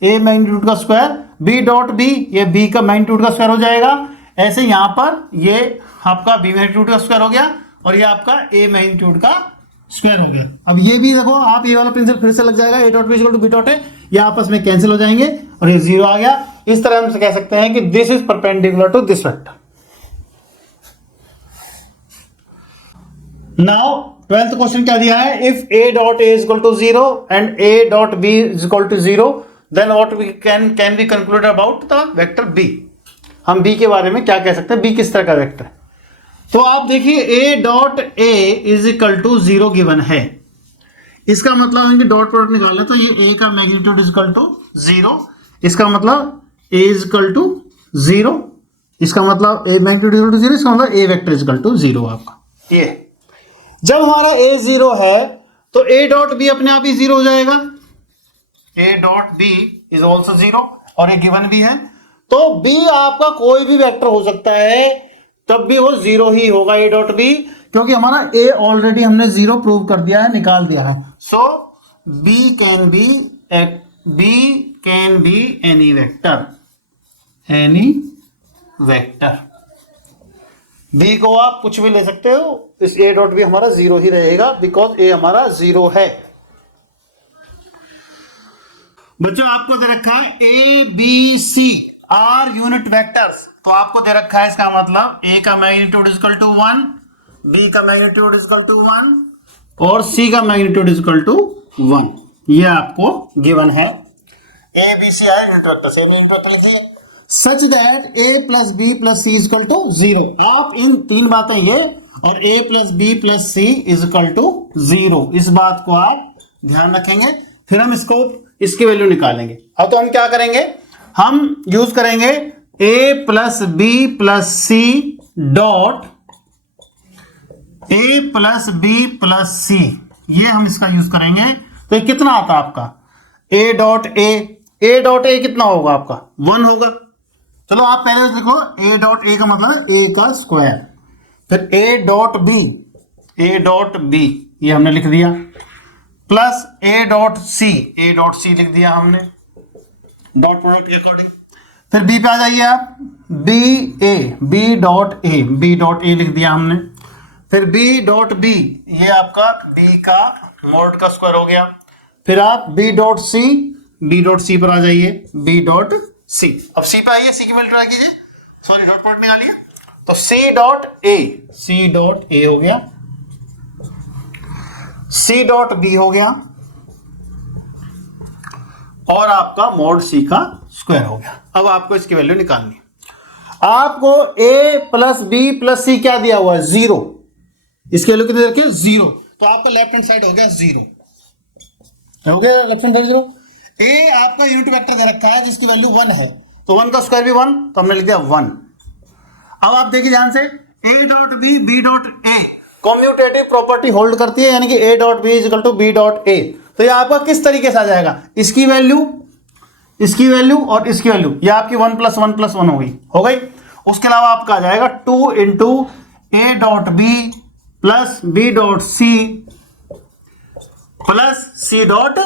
ए मैग्नीट्यूड का स्क्वायर, बी डॉट बी ये बी का मैग्नीट्यूड का स्क्वायर हो जाएगा। ऐसे यहां पर ये आपका बी मैग्नीट्यूड का स्क्वायर हो गया और ये आपका ए मैग्नीट्यूड का स्क्वायर हो गया। अब ये भी देखो आप, ये वाला प्रिंसिपल फिर से लग जाएगा, A dot B equal to B dot A, ये आपस में कैंसिल हो जाएंगे और ये 0 आ गया। इस तरह हम कह सकते हैं कि this is perpendicular to this vector. Now 12th question क्या दिया है, if a dot a is equal to 0 and a dot b is equal to 0 then what we can be concluded about the vector b। हम b के बारे में क्या कह सकते हैं, b किस तरह का वेक्टर है। तो आप देखिए a dot a is equal to 0 given है, इसका मतलब है कि डॉट प्रोडक्ट निकालना, तो ये a का मैग्नीट्यूड इज इक्वल टू 0, इसका मतलब ए इज इक्वल टू 0, इसका मतलब ए मैग्नीट्यूड इक्वल टू 0, इसका मतलब ए वेक्टर इज इक्वल टू 0 आपका। ये जब हमारा ए 0 है तो ए डॉट बी अपने आप ही 0 हो जाएगा, A dot B is also 0, और ये गिवन भी है। तो बी आपका कोई भी वेक्टर हो सकता है, तब भी वो 0 ही होगा ए डॉट बी, क्योंकि हमारा ए ऑलरेडी हमने 0 प्रूव कर दिया है, निकाल दिया है। So b can be any vector, b को आप कुछ भी ले सकते हो, इस ए डॉट बी हमारा 0 ही रहेगा, बिकॉज ए हमारा 0 है। बच्चों आपको दे रखा है A B C are unit vectors, तो आपको दे रखा है इसका मतलब ए का magnitude is equal to 1, B का मैग्नीट्यूड इज इक्वल टू 1 और सी का मैग्नीट्यूड इज इक्वल टू 1, ये आपको गिवन है। A B C are unit vector से यूनिट वेक्टर लिखिए such that a plus b plus c is equal to 0। आप इन तीन बातें ये और a plus b plus c is equal to 0, इस बात को आप ध्यान रखेंगे। फिर हम इसकी वैल्यू निकालेंगे। अब तो हम क्या करेंगे, हम यूज करेंगे a plus b plus C dot A plus b plus c, ये हम इसका यूज करेंगे। तो ये कितना आता है आपका ए डॉट ए कितना होगा आपका 1 होगा। चलो आप पहले लिखो ए डॉट ए का मतलब ए का स्क्वायर, फिर ए डॉट बी ये हमने लिख दिया, प्लस ए डॉट सी लिख दिया हमने डॉट प्रोडक्ट के अकॉर्डिंग। फिर बी पे आ जाइए आप, बी डॉट ए लिख दिया हमने। फिर बी डॉट बी, ये आपका बी का मॉड का स्क्वायर हो गया। फिर आप बी डॉट सी पर आ जाइए, बी डॉट सी। अब सी पे आइए, सी की वैल्यू ट्राई कीजिए, सॉरी डॉट प्रोडक्ट निकालिए। तो सी डॉट ए हो गया, सी डॉट बी हो गया और आपका मॉड सी का स्क्वायर हो गया। अब आपको इसकी वैल्यू निकालनी है। आपको ए प्लस बी प्लस सी क्या दिया हुआ है 0, इसकी वैल्यू कितनी रखिए 0, तो आपका लेफ्ट हैंड साइड हो गया 0, हो गया लेफ्ट हैंड साइड 0। ए आपका यूनिट वेक्टर दे रखा है जिसकी वैल्यू 1 है, तो 1 का स्क्वायर भी 1, तो हमने लिख दिया 1। अब आप देखिए ध्यान से, A dot B dot A commutative property hold करती है, यानी कि A dot B is equal to B dot A. तो ये आपका किस तरीके से आ जाएगा, इसकी वैल्यू और इसकी वैल्यू, ये आपकी 1 + 1 + 1 हो गई। उसके अलावा आपका आ जाएगा 2 into A dot B plus B dot C plus C dot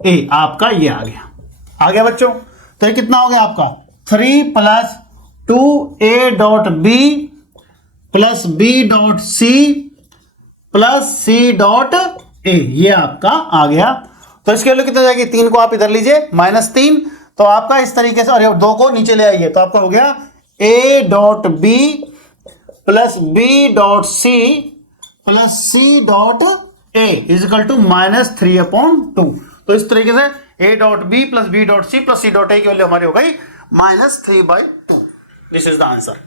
A, आपका ये आ गया बच्चों। तो ये कितना हो गया आपका 3 + 2 A dot B plus B dot C plus C dot A, ये आपका आ गया। तो इसकी वैल्यू कितना जाएगी, 3 को आप इधर लीजिए -3, तो आपका इस तरीके से, और 2 को नीचे ले आइए, तो आपका हो गया A dot B plus B dot C plus C dot A is equal to -3/2। तो इस तरीके से A dot B plus B dot C plus C dot A की वैल्यू हमारी हो गई -3/2। This is the answer.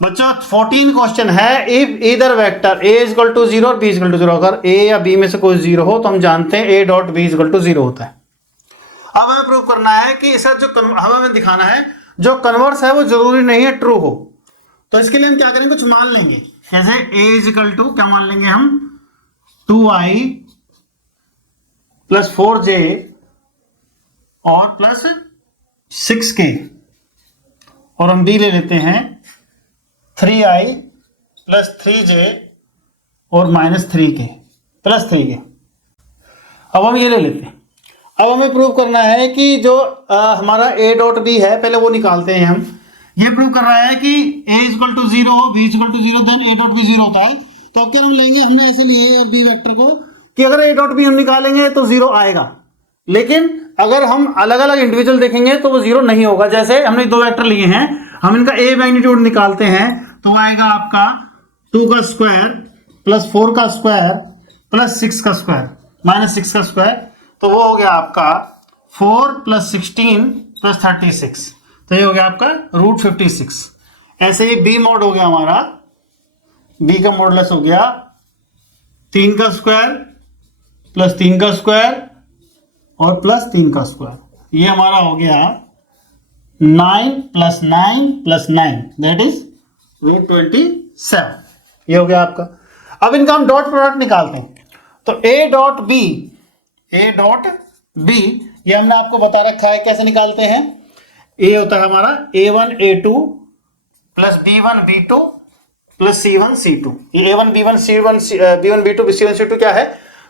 बच्चों 14 क्वेश्चन है, इफ इधर vector a is equal to 0 और b इज इक्वल टू 0, अगर a या b में से कोई 0 हो तो हम जानते हैं a dot b is equal to 0 होता है। अब हमें प्रूव करना है कि इसका जो हमें दिखाना है जो कन्वर्स है वो जरूरी नहीं है ट्रू हो। तो इसके लिए हम क्या करेंगे, कुछ मान लेंगे, जैसे a इज इक्वल टू क्या मान लेंगे हम 2i + 4j और प्लस 6k, और हम b ले लेते हैं 3i + 3j और -3k + 3k। अब हम ये ले लेते हैं। अब हमें प्रूव करना है कि जो हमारा a डॉट b है, पहले वो निकालते हैं हम। ये प्रूव कर रहा है कि a is equal to 0 b is equal to 0, then a dot b 0 होता है। तो अब क्या हम लेंगे, हमने ऐसे लिए a और b वेक्टर को कि अगर a डॉट b हम निकालेंगे तो 0 आएगा, लेकिन अगर हम अलग अलग इंडिविजुअल देखेंगे तो वो 0 नहीं होगा। जैसे हमने 2 वेक्टर लिए हैं, हम इनका a मैग्नीट्यूड निकालते हैं, तो आएगा आपका 2 का स्क्वायर प्लस 4 का स्क्वायर प्लस 6 का स्क्वायर -6 का स्क्वायर, तो वो हो गया आपका 4 + 16 + 36, तो ये हो गया आपका √56। ऐसे ही b मॉड हो गया हमारा, b का मॉडुलस हो गया 3 का स्क्वायर प्लस 3 का स्क्वायर और प्लस 3 का स्क्वायर, ये हमारा हो गया 9 + 9 + 9 दैट इज √27। ये हो गया आपका। अब इनका हम डॉट प्रोडक्ट निकालते हैं। तो A डॉट बी ये हमने आपको बता रखा है कैसे निकालते हैं। ए होता है हमारा A1 A2 + B1 B2 + C1 C2। ये A1 B1 C1 B1 B2 C1 C2 क्या है?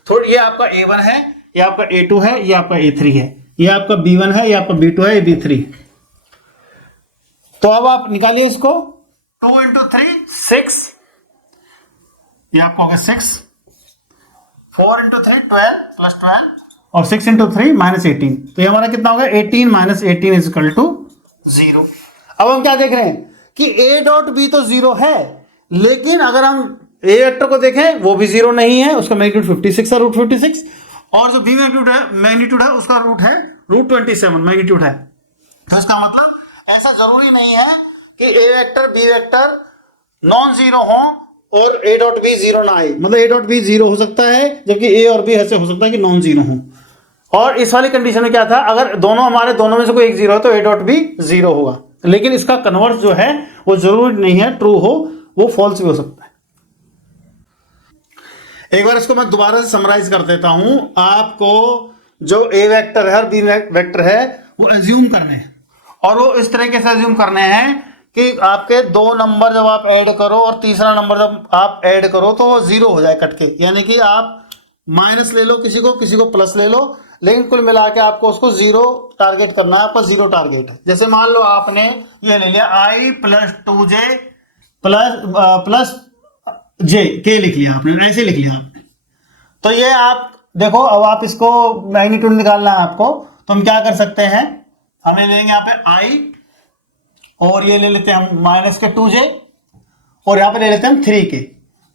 थोड़ा ये आपका A1 है, ये आपका A2 है, ये आपका A3 है, ये आपका B1 है, ये आपका B2 है, ये B3। तो अब आप निकालिए इसको। 2 × 3 6, ये आपका हो गया 6, 4 × 3 12 + 12 और 6 × 3 -18। तो ये हमारा कितना होगा 18 - 18 = 0। अब हम क्या देख रहे हैं कि A डॉट बी तो 0 है, लेकिन अगर हम A वेक्टर को देखें वो भी 0 नहीं है, उसका मैग्नीट्यूड 56 है, √56। और जो B मैग्नीट्यूड है उसका रूट है √27 मैग्नीट्यूड है। तो इसका मतलब ऐसा जरूरी नहीं है कि A vector B vector non zero हो और A डॉट बी 0 ना आए। मतलब A डॉट बी 0 हो सकता है, जबकि A और B ऐसे हो सकता है कि नॉन जीरो हो। और इस वाली कंडीशन में क्या था, अगर दोनों में से कोई एक 0 है तो A डॉट बी 0 होगा। लेकिन इसका कन्वर्स जो है वो जरूरी नहीं है ट्रू हो, वो फॉल्स भी हो सकता है। एक बार इसको मैं दोबारा से समराइज कर देता हूं। आपको जो A वेक्टर है और B वेक्टर है वो एज्यूम करने हैं, और वो इस तरीके से एज्यूम करने हैं कि आपके 2 नंबर जब आप ऐड करो और तीसरा नंबर जब आप ऐड करो तो वो 0 हो जाए कट के। यानी कि आप माइनस ले लो किसी को प्लस ले लो, लेकिन कुल मिला के आपको उसको 0 टारगेट करना है। आपका 0 टारगेट है। जैसे मान लो आपने ये ले लिया I + 2j plus j k लिख लिया आपने, ऐसे लिख लिया आपने। तो ये आप देखो, अब आप इसको मैग्नीट्यूड निकालना है आपको, तो हम क्या कर सकते हैं, हमें लेंगे यहाँ पे I और ये ले लेते हैं हम -2j और यहाँ पे ले लेते हैं हम 3k।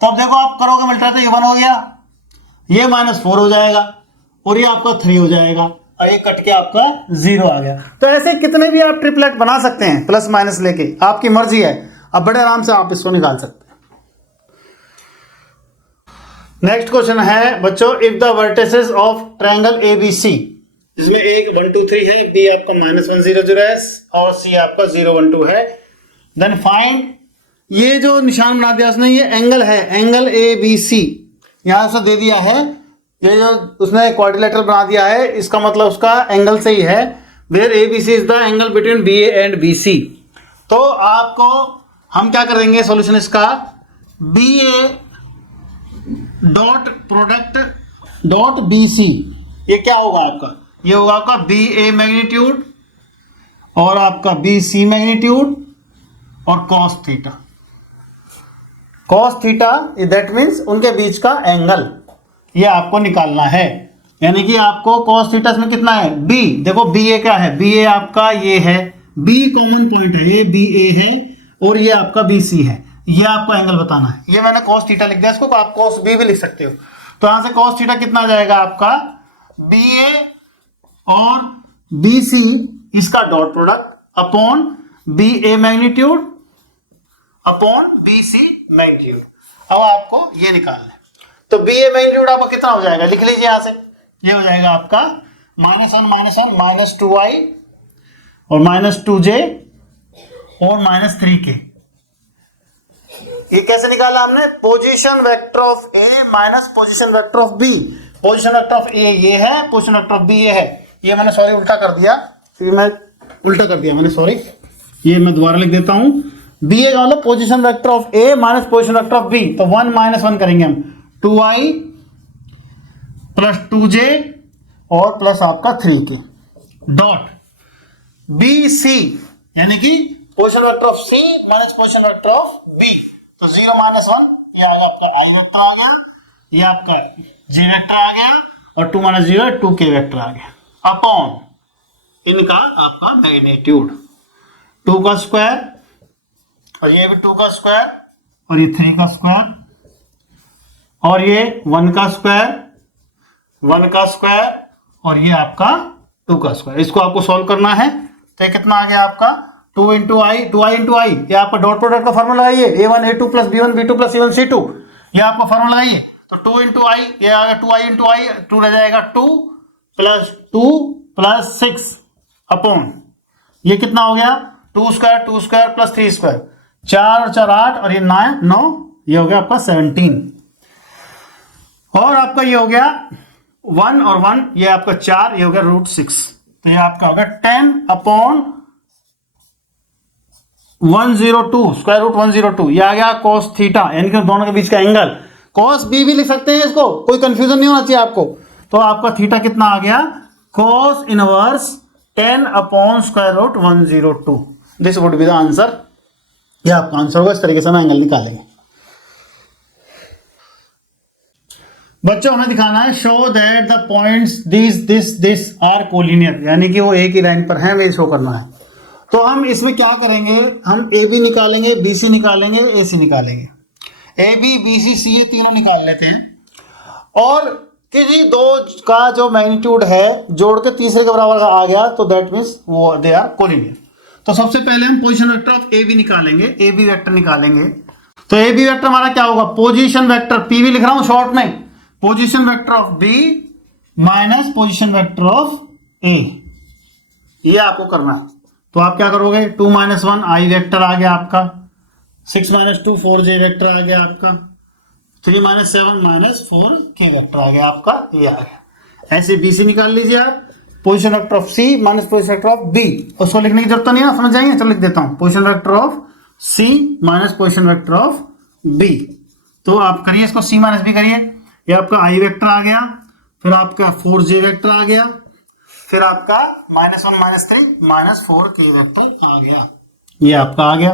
तो अब देखो आप करोगे मल्टीप्लाई तो ये 1 हो गया, ये -4 हो जाएगा और ये आपका 3 हो जाएगा और ये कट के आपका 0 आ गया। तो ऐसे कितने भी आप ट्रिपलेट बना सकते हैं प्लस माइनस लेके, आपकी मर्जी है। अब बड़े आराम से आप इसको निकाल सकते हैं। नेक्स्ट क्वेश्चन है बच्चों, if the vertices of triangle ABC, इसमें एक 1 2 3 है, B आपका -1 0 0 है और C आपका 0 1 2 है, देन फाइंड। ये जो निशान बना दिया उसने, ये एंगल है, एंगल ABC यहां से दे दिया है। ये जो उसने क्वाड्रिलेटरल बना दिया है, इसका मतलब उसका एंगल से ही है। Where ABC is the angle between BA and BC। तो आपको हम क्या करेंगे सॉल्यूशन इसका, BA dot product dot BC, ये क्या होगा आपका, ये होगा आपका BA मैग्नीट्यूड और आपका BC मैग्नीट्यूड और cos थीटा दैट मीन्स उनके बीच का एंगल, ये आपको निकालना है। यानी कि आपको cos थीटा में कितना है, B। देखो BA क्या है, BA आपका ये है, B कॉमन पॉइंट है, ये BA है और ये आपका BC है, ये आपको एंगल बताना है। ये मैंने cos थीटा लिख दिया, इसको आप cos B भी लिख सकते हो। तो यहां से cos थीटा कितना आ जाएगा आपका, BA और BC इसका dot product upon BA magnitude upon BC magnitude. अब आपको ये निकालना है। तो BA मैग्नीट्यूड आपका कितना हो जाएगा, लिख लीजिए यहां से, ये हो जाएगा आपका -1 -2i और -2j और -3k। ये कैसे निकाला हमने, position vector of A minus position vector of B। Position vector of A ये है, पोजीशन वेक्टर ऑफ B ये है। ये मैंने सॉरी उल्टा कर दिया, सॉरी, ये मैं दोबारा लिख देता हूं। BA का मतलब position vector of A minus position vector of B। तो 1 - 1 करेंगे हम, 2i + 2j और प्लस आपका 3k डॉट BC, यानी कि position vector of C minus position vector of B। तो 0 - 1 ये आ गया आपका I वेक्टर आ गया, ये आपका J वेक्टर आ गया और 2 - 0 2k वेक्टर आ गया अपॉन इनका आपका मैग्नीट्यूड 2 का स्क्वायर और ये भी 2 का स्क्वायर और ये 3 का स्क्वायर और ये 1 का स्क्वायर और ये आपका 2 का स्क्वायर। इसको आपको सॉल्व करना है। तो ये कितना आ गया आपका 2 × I, ये आपका डॉट प्रोडक्ट का फॉर्मूला लगाइए, A1 A2 + B1 B2 + C1 C2, ये आपका फॉर्मूला लगाइए। तो 2 × I, ये आ गया 2i × I, 2 रह जाएगा 2 + 2 + 6 अपॉन ये कितना हो गया 2 स्क्वायर प्लस 3 स्क्वायर, 4 और 4 8 और ये 9, ये हो गया आपका 17 और आपका ये हो गया 1 और 1 ये आपका 4, ये हो गया √6, तो ये आपका होगा 10 अपॉन 102 स्क्वायर रूट 102, ये आ गया cos थीटा, यानी कि दोनों के बीच का एंगल। cos b भी लिख सकते हैं इसको, कोई कंफ्यूजन नहीं होना चाहिए आपको। तो आपका थीटा कितना आ गया cos inverse 10 upon square root 102, this would be the answer. ये आपका आंसर होगा, इस तरीके से हम एंगल निकालेंगे। बच्चों हमें दिखाना है show that the points this are collinear, यानी कि वो एक ही लाइन पर हैं, हमें शो करना है। तो हम इसमें क्या करेंगे, हम ए बी निकालेंगे, बी सी निकालेंगे, ए सी निकालेंगे, ए बी बी सी सी ये तीनों निकाल लेते हैं और किसी दो का जो मैग्नीट्यूड है जोड़ के तीसरे के बराबर आ गया तो दैट मीन्स वो दे आर कोलिनियर। तो सबसे पहले हम position vector of A B निकालेंगे, ए बी वेक्टर निकालेंगे। तो ए बी वेक्टर हमारा क्या होगा, पोजीशन वेक्टर पी वी लिख रहा हूं शॉर्ट में, position vector of b minus position vector of a, ये आपको करना है। तो आप क्या करोगे 2 - 1 आई वेक्टर आ गया आपका, 6 - 2 4 जे वेक्टर आ गया आपका, 3 - 7 - 4 के वेक्टर आ गया आपका, ये आ गया। ऐसे बी सी निकाल लीजिए आप, position vector of C minus position vector of B, उसको लिखने की जरूरत नहीं है, समझ जाएंगे। चलो लिख देता हूं, position vector of C minus position vector of B. तो आप करिए इसको सी माइनस बी करिए, ये आपका आई वेक्टर आ गया, फिर आपका 4 जे वेक्टर आ गया, फिर आपका -1 - 3 - 4 के वेक्टर आ गया, ये आपका आ गया।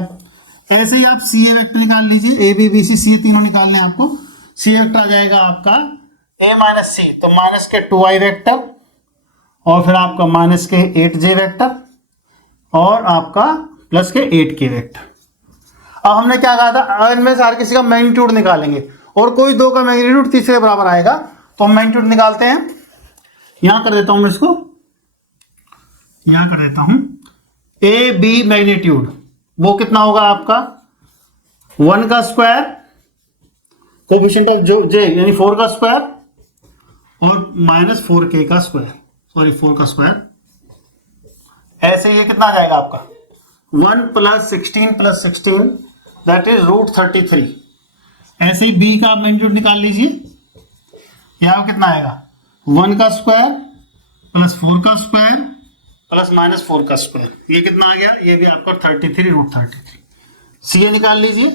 ऐसे ही आप सी ए वेक्टर निकाल लीजिए, ए बी बी सी सी तीनों निकालने हैं आपको। सी वेक्टर आ जाएगा आपका ए माइनस सी, तो माइनस के 2 आई वेक्टर और फिर आपका माइनस के 8 जे वेक्टर और आपका प्लस के 8 के वेक्टर। अब हमने क्या कहा था, इनमें से हर किसी का मैग्नीट्यूड निकालेंगे और कोई दो का मैग्नीट्यूड तीसरे बराबर आएगा तो हम मैग्नीट्यूड निकालते हैं। यहां कर देता हूं मैं इसको, यहां कर देता हूं ए बी मैग्नीट्यूड, वो कितना होगा आपका 1 का स्क्वायर कोफिशिएंट ऑफ जो जे यानी 4 का स्क्वायर और -4k का स्क्वायर, सॉरी 4 का स्क्वायर। ऐसे ये कितना आ जाएगा आपका 1 + 16 + 16 दैट इज √33। ऐसे ही बी का आप मैग्नीट्यूड निकाल लीजिए, यहां कितना आएगा 1 का स्क्वायर प्लस 4 का स्क्वायर प्लस -4 का स्क्वायर, ये कितना आ गया, ये भी आपका 33 √33। सी ए निकाल लीजिए,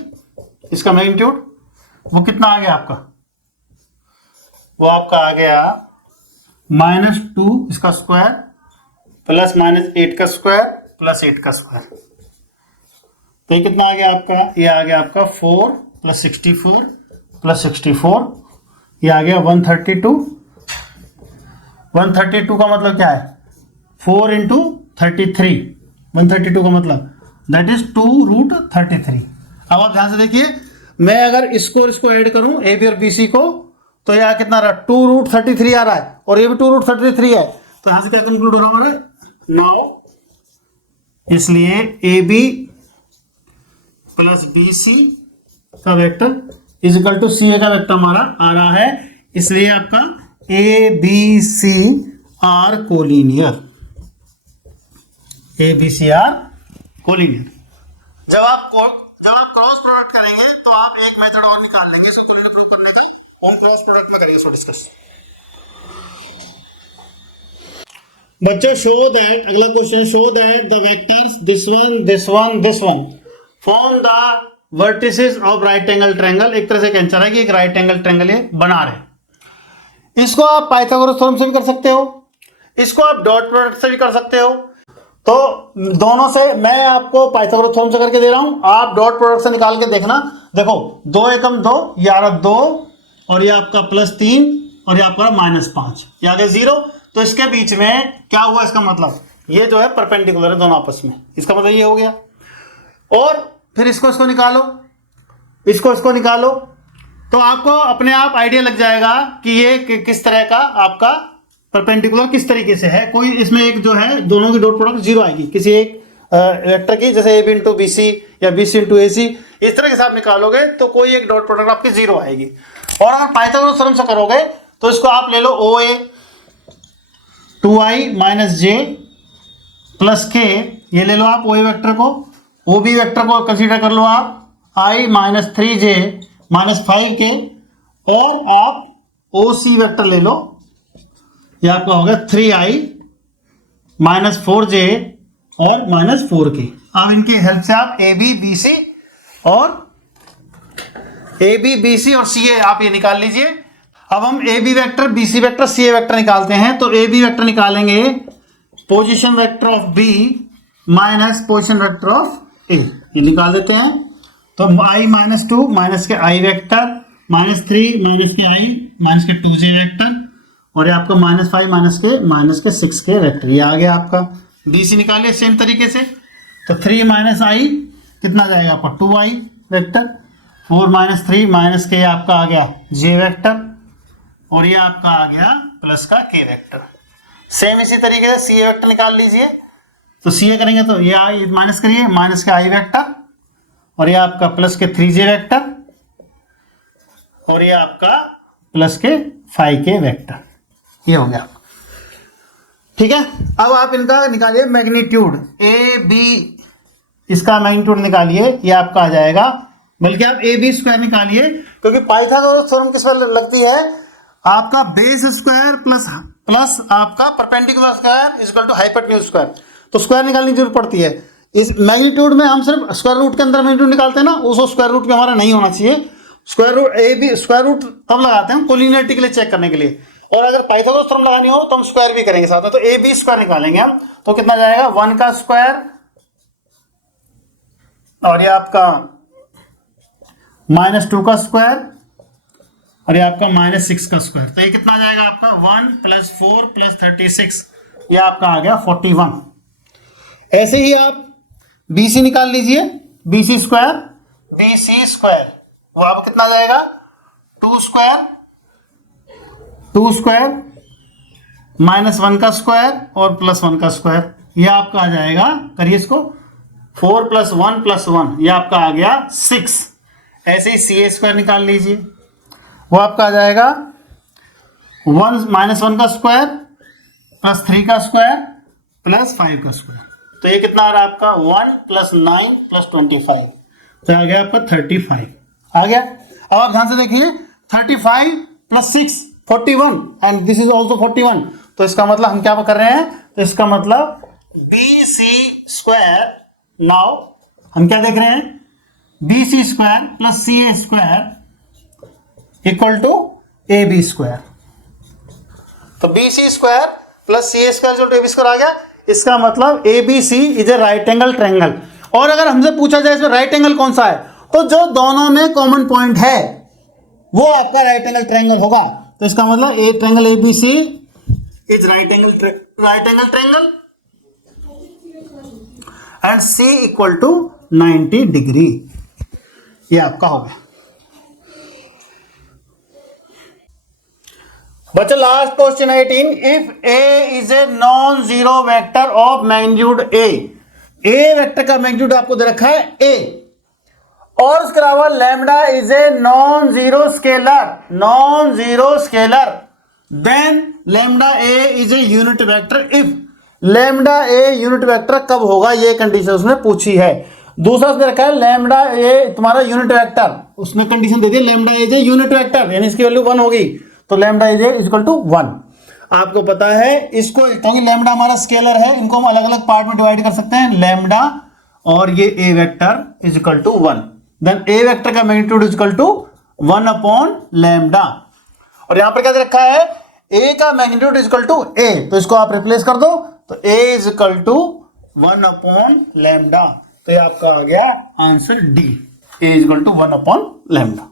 इसका मैग्नीट्यूड वो कितना आ गया आपका, वो आपका आ गया -2 इसका स्क्वायर प्लस -8 का स्क्वायर प्लस 8 का स्क्वायर, तो ये कितना आ गया आपका, ये आ गया आपका 4 + 64 + 64, ये आ गया 132। 132 का मतलब क्या है 4 × 33, 132 का मतलब दैट इज 2√33। अब आप ध्यान से देखिए, मैं अगर इसको ऐड करूं ए बी और बी सी को तो यहां कितना रहा 2√33 आ रहा है और ये भी 2√33 है, तो यहां से क्या कंक्लूड हो रहा है हमारा 9, इसलिए A B plus B C का vector is equal to C A का वेक्टर हमारा आ रहा है, इसलिए आपका A B C are collinear, A B C are collinear. जब आप क्रॉस प्रोडक्ट करेंगे तो आप एक मेथड और निकाल लेंगे इसको कोलिनियर प्रूव करने का, हम क्रॉस प्रोडक्ट में करेंगे इसको डिस्कस। बच्चों शो दैट, अगला question, show that the vectors this one form the vertices of right angle triangle. एक तरह से कहना चाह रहा है कि एक राइट एंगल ट्रायंगल ये बना रहे। इसको आप पाइथागोरस थ्योरम से भी कर सकते हो, इसको आप डॉट प्रोडक्ट से भी कर सकते हो। तो दोनों से मैं आपको पाइथागोरस थ्योरम से करके दे रहा हूं, आप डॉट प्रोडक्ट से निकाल के देखना। देखो 2 एकम 2 11 2 और ये आपका +3 और ये आपका -5, ये आ गया 0। तो इसके बीच में क्या हुआ, इसका मतलब ये जो है परपेंडिकुलर है दोनों आपस में, इसका मतलब ये हो गया। और फिर इसको निकालो, इसको निकालो, तो आपको अपने आप आइडिया लग जाएगा कि ये किस तरह का आपका परपेंडिकुलर किस तरीके से है। कोई इसमें एक जो है दोनों की डॉट प्रोडक्ट 0 आएगी किसी एक वेक्टर की, जैसे A B into B C या बी सी इंटू ए सी, इस तरह के साथ निकालोगे तो कोई एक डॉट प्रोडक्ट आपकी 0 आएगी। और अगर पाइथागोरस थ्योरम से करोगे तो इसको आप ले लो ओ ए 2i - j प्लस के, ये ले लो आप ओ ए वेक्टर को, ओ बी वेक्टर को कंसीडर कर लो आप i minus 3j minus 5k, और आप ओ सी वेक्टर ले लो, ये आपका हो गया 3i माइनस 4j और माइनस 4k। अब इनकी हेल्प से आप ए बी बी सी और ए बी बी सी और सी ए आप ये निकाल लीजिए। अब हम a b vector, b c vector, c a vector निकालते हैं। तो ए बी वेक्टर निकालेंगे position vector of b minus position vector of a, ये निकाल देते हैं। तो i minus 2 minus k i vector minus 3 minus k i minus k 2j vector, और ये आपका माइनस 5 माइनस के 6k वेक्टर, ये आ गया आपका। बी सी निकालिए सेम तरीके से। तो 3 माइनस i कितना जाएगा आपका 2i वेक्टर, 4 माइनस 3 माइनस के आपका आ गया j वेक्टर, और ये आपका आ गया प्लस का k वेक्टर। सेम इसी तरीके से सी ए वेक्टर निकाल लीजिए। तो सी ए करेंगे तो ये आई माइनस करिए, माइनस के i वेक्टर, और ये आपका प्लस के 3j वेक्टर, और ये आपका प्लस के 5k वेक्टर, ये हो गया। ठीक है, अब आप इनका निकालिए मैग्नीट्यूड, ए बी, इसका मैग्नीट्यूड निकालिए, ये आपका आ जाएगा, बल्कि आप ए बी स्क्वायर निकालिए, क्योंकि पाइथागोरस थ्योरम किस पर लगती है, आपका बेस स्क्वायर प्लस आपका perpendicular square equal to hypotenuse square. तो स्क्वायर निकालने की जरूरत पड़ती है। इस मैग्नीट्यूड में हम सिर्फ स्क्वायर रूट के अंदर मैग्नीट्यूड निकालते हैं ना, उसको स्क्वायर रूट में हमारा नहीं होना चाहिए। Square root A B square root तब लगाते हैं कोलिनियरिटी के लिए चेक करने के लिए, और अगर पाइथागोरस थ्योरम लगानी हो तो हम स्क्वायर भी करेंगे साथ में। तो ए बी स्क्वायर निकालेंगे हम, तो कितना जाएगा 1 का स्क्वायर, और ये आपका माइनस 2 का स्क्वायर, और ये आपका माइनस 6 का स्क्वायर। तो ये कितना जाएगा आपका 1 प्लस 4 प्लस 36, ये आपका आ गया 41। ऐसे ही आप बी सी निकाल लीजिए, बी सी स्क्वायर वो आप कितना जाएगा 2 स्क्वायर माइनस 1 का स्क्वायर और प्लस 1 का स्क्वायर, ये आपका आ जाएगा, करिए इसको 4 प्लस 1, ये आपका आ गया 6। ऐसे ही सी ए स्क्वायर निकाल लीजिए, वो आपका आ जाएगा 1 माइनस 1 का स्क्वायर प्लस 3 का स्क्वायर प्लस 5 का स्क्वायर। तो ये कितना आ रहा है आपका 1 प्लस 9 प्लस 25, तो आ गया आपका 35 आ गया। अब आप ध्यान से देखिए 35 plus 6 41 and this is also 41। तो इसका मतलब हम क्या कर रहे हैं, तो इसका मतलब बी सी स्क्वायर, नाउ हम क्या देख रहे हैं, B C square plus C A square equal to A B square. तो B C square plus C A square जो ए बी स्क्वायर आ गया, इसका मतलब A B C is a right angle triangle. और अगर हमसे पूछा जाए इसमें राइट एंगल कौन सा है, तो जो दोनों में कॉमन पॉइंट है वो आपका राइट एंगल ट्रायंगल होगा। तो इसका मतलब a triangle A B C is right angle triangle and C equal to 90 degree, ये आपका हो गया। बच्चा last question 18, if A is a non zero vector of magnitude A vector का मैग्नीट्यूड आपको दे रखा है ए, और उसके अलावा lambda is a non zero scalar, then lambda A is a unit vector if lambda A unit vector कब होगा, ये कंडीशन उसने पूछी है। दूसरा उसने रखा है लैम्डा ए तुम्हारा यूनिट वेक्टर, उसने condition they the lambda is a unit vector, यानी इसकी वैल्यू 1 होगी, तो लैम्डा इज इक्वल टू 1। आपको पता है इसको, क्योंकि लैम्डा हमारा स्केलर है, इनको हम अलग अलग पार्ट में डिवाइड कर सकते हैं, लैम्डा और ये a vector is equal to 1, then a vector का magnitude is equal to 1 upon lambda. और यहां पर क्या दे रखा है, ए का magnitude is equal to a, तो इसको आप रिप्लेस कर दो, तो a is equal to 1 upon lambda. तो ये आपका आ गया answer D, a is equal to 1 upon lambda.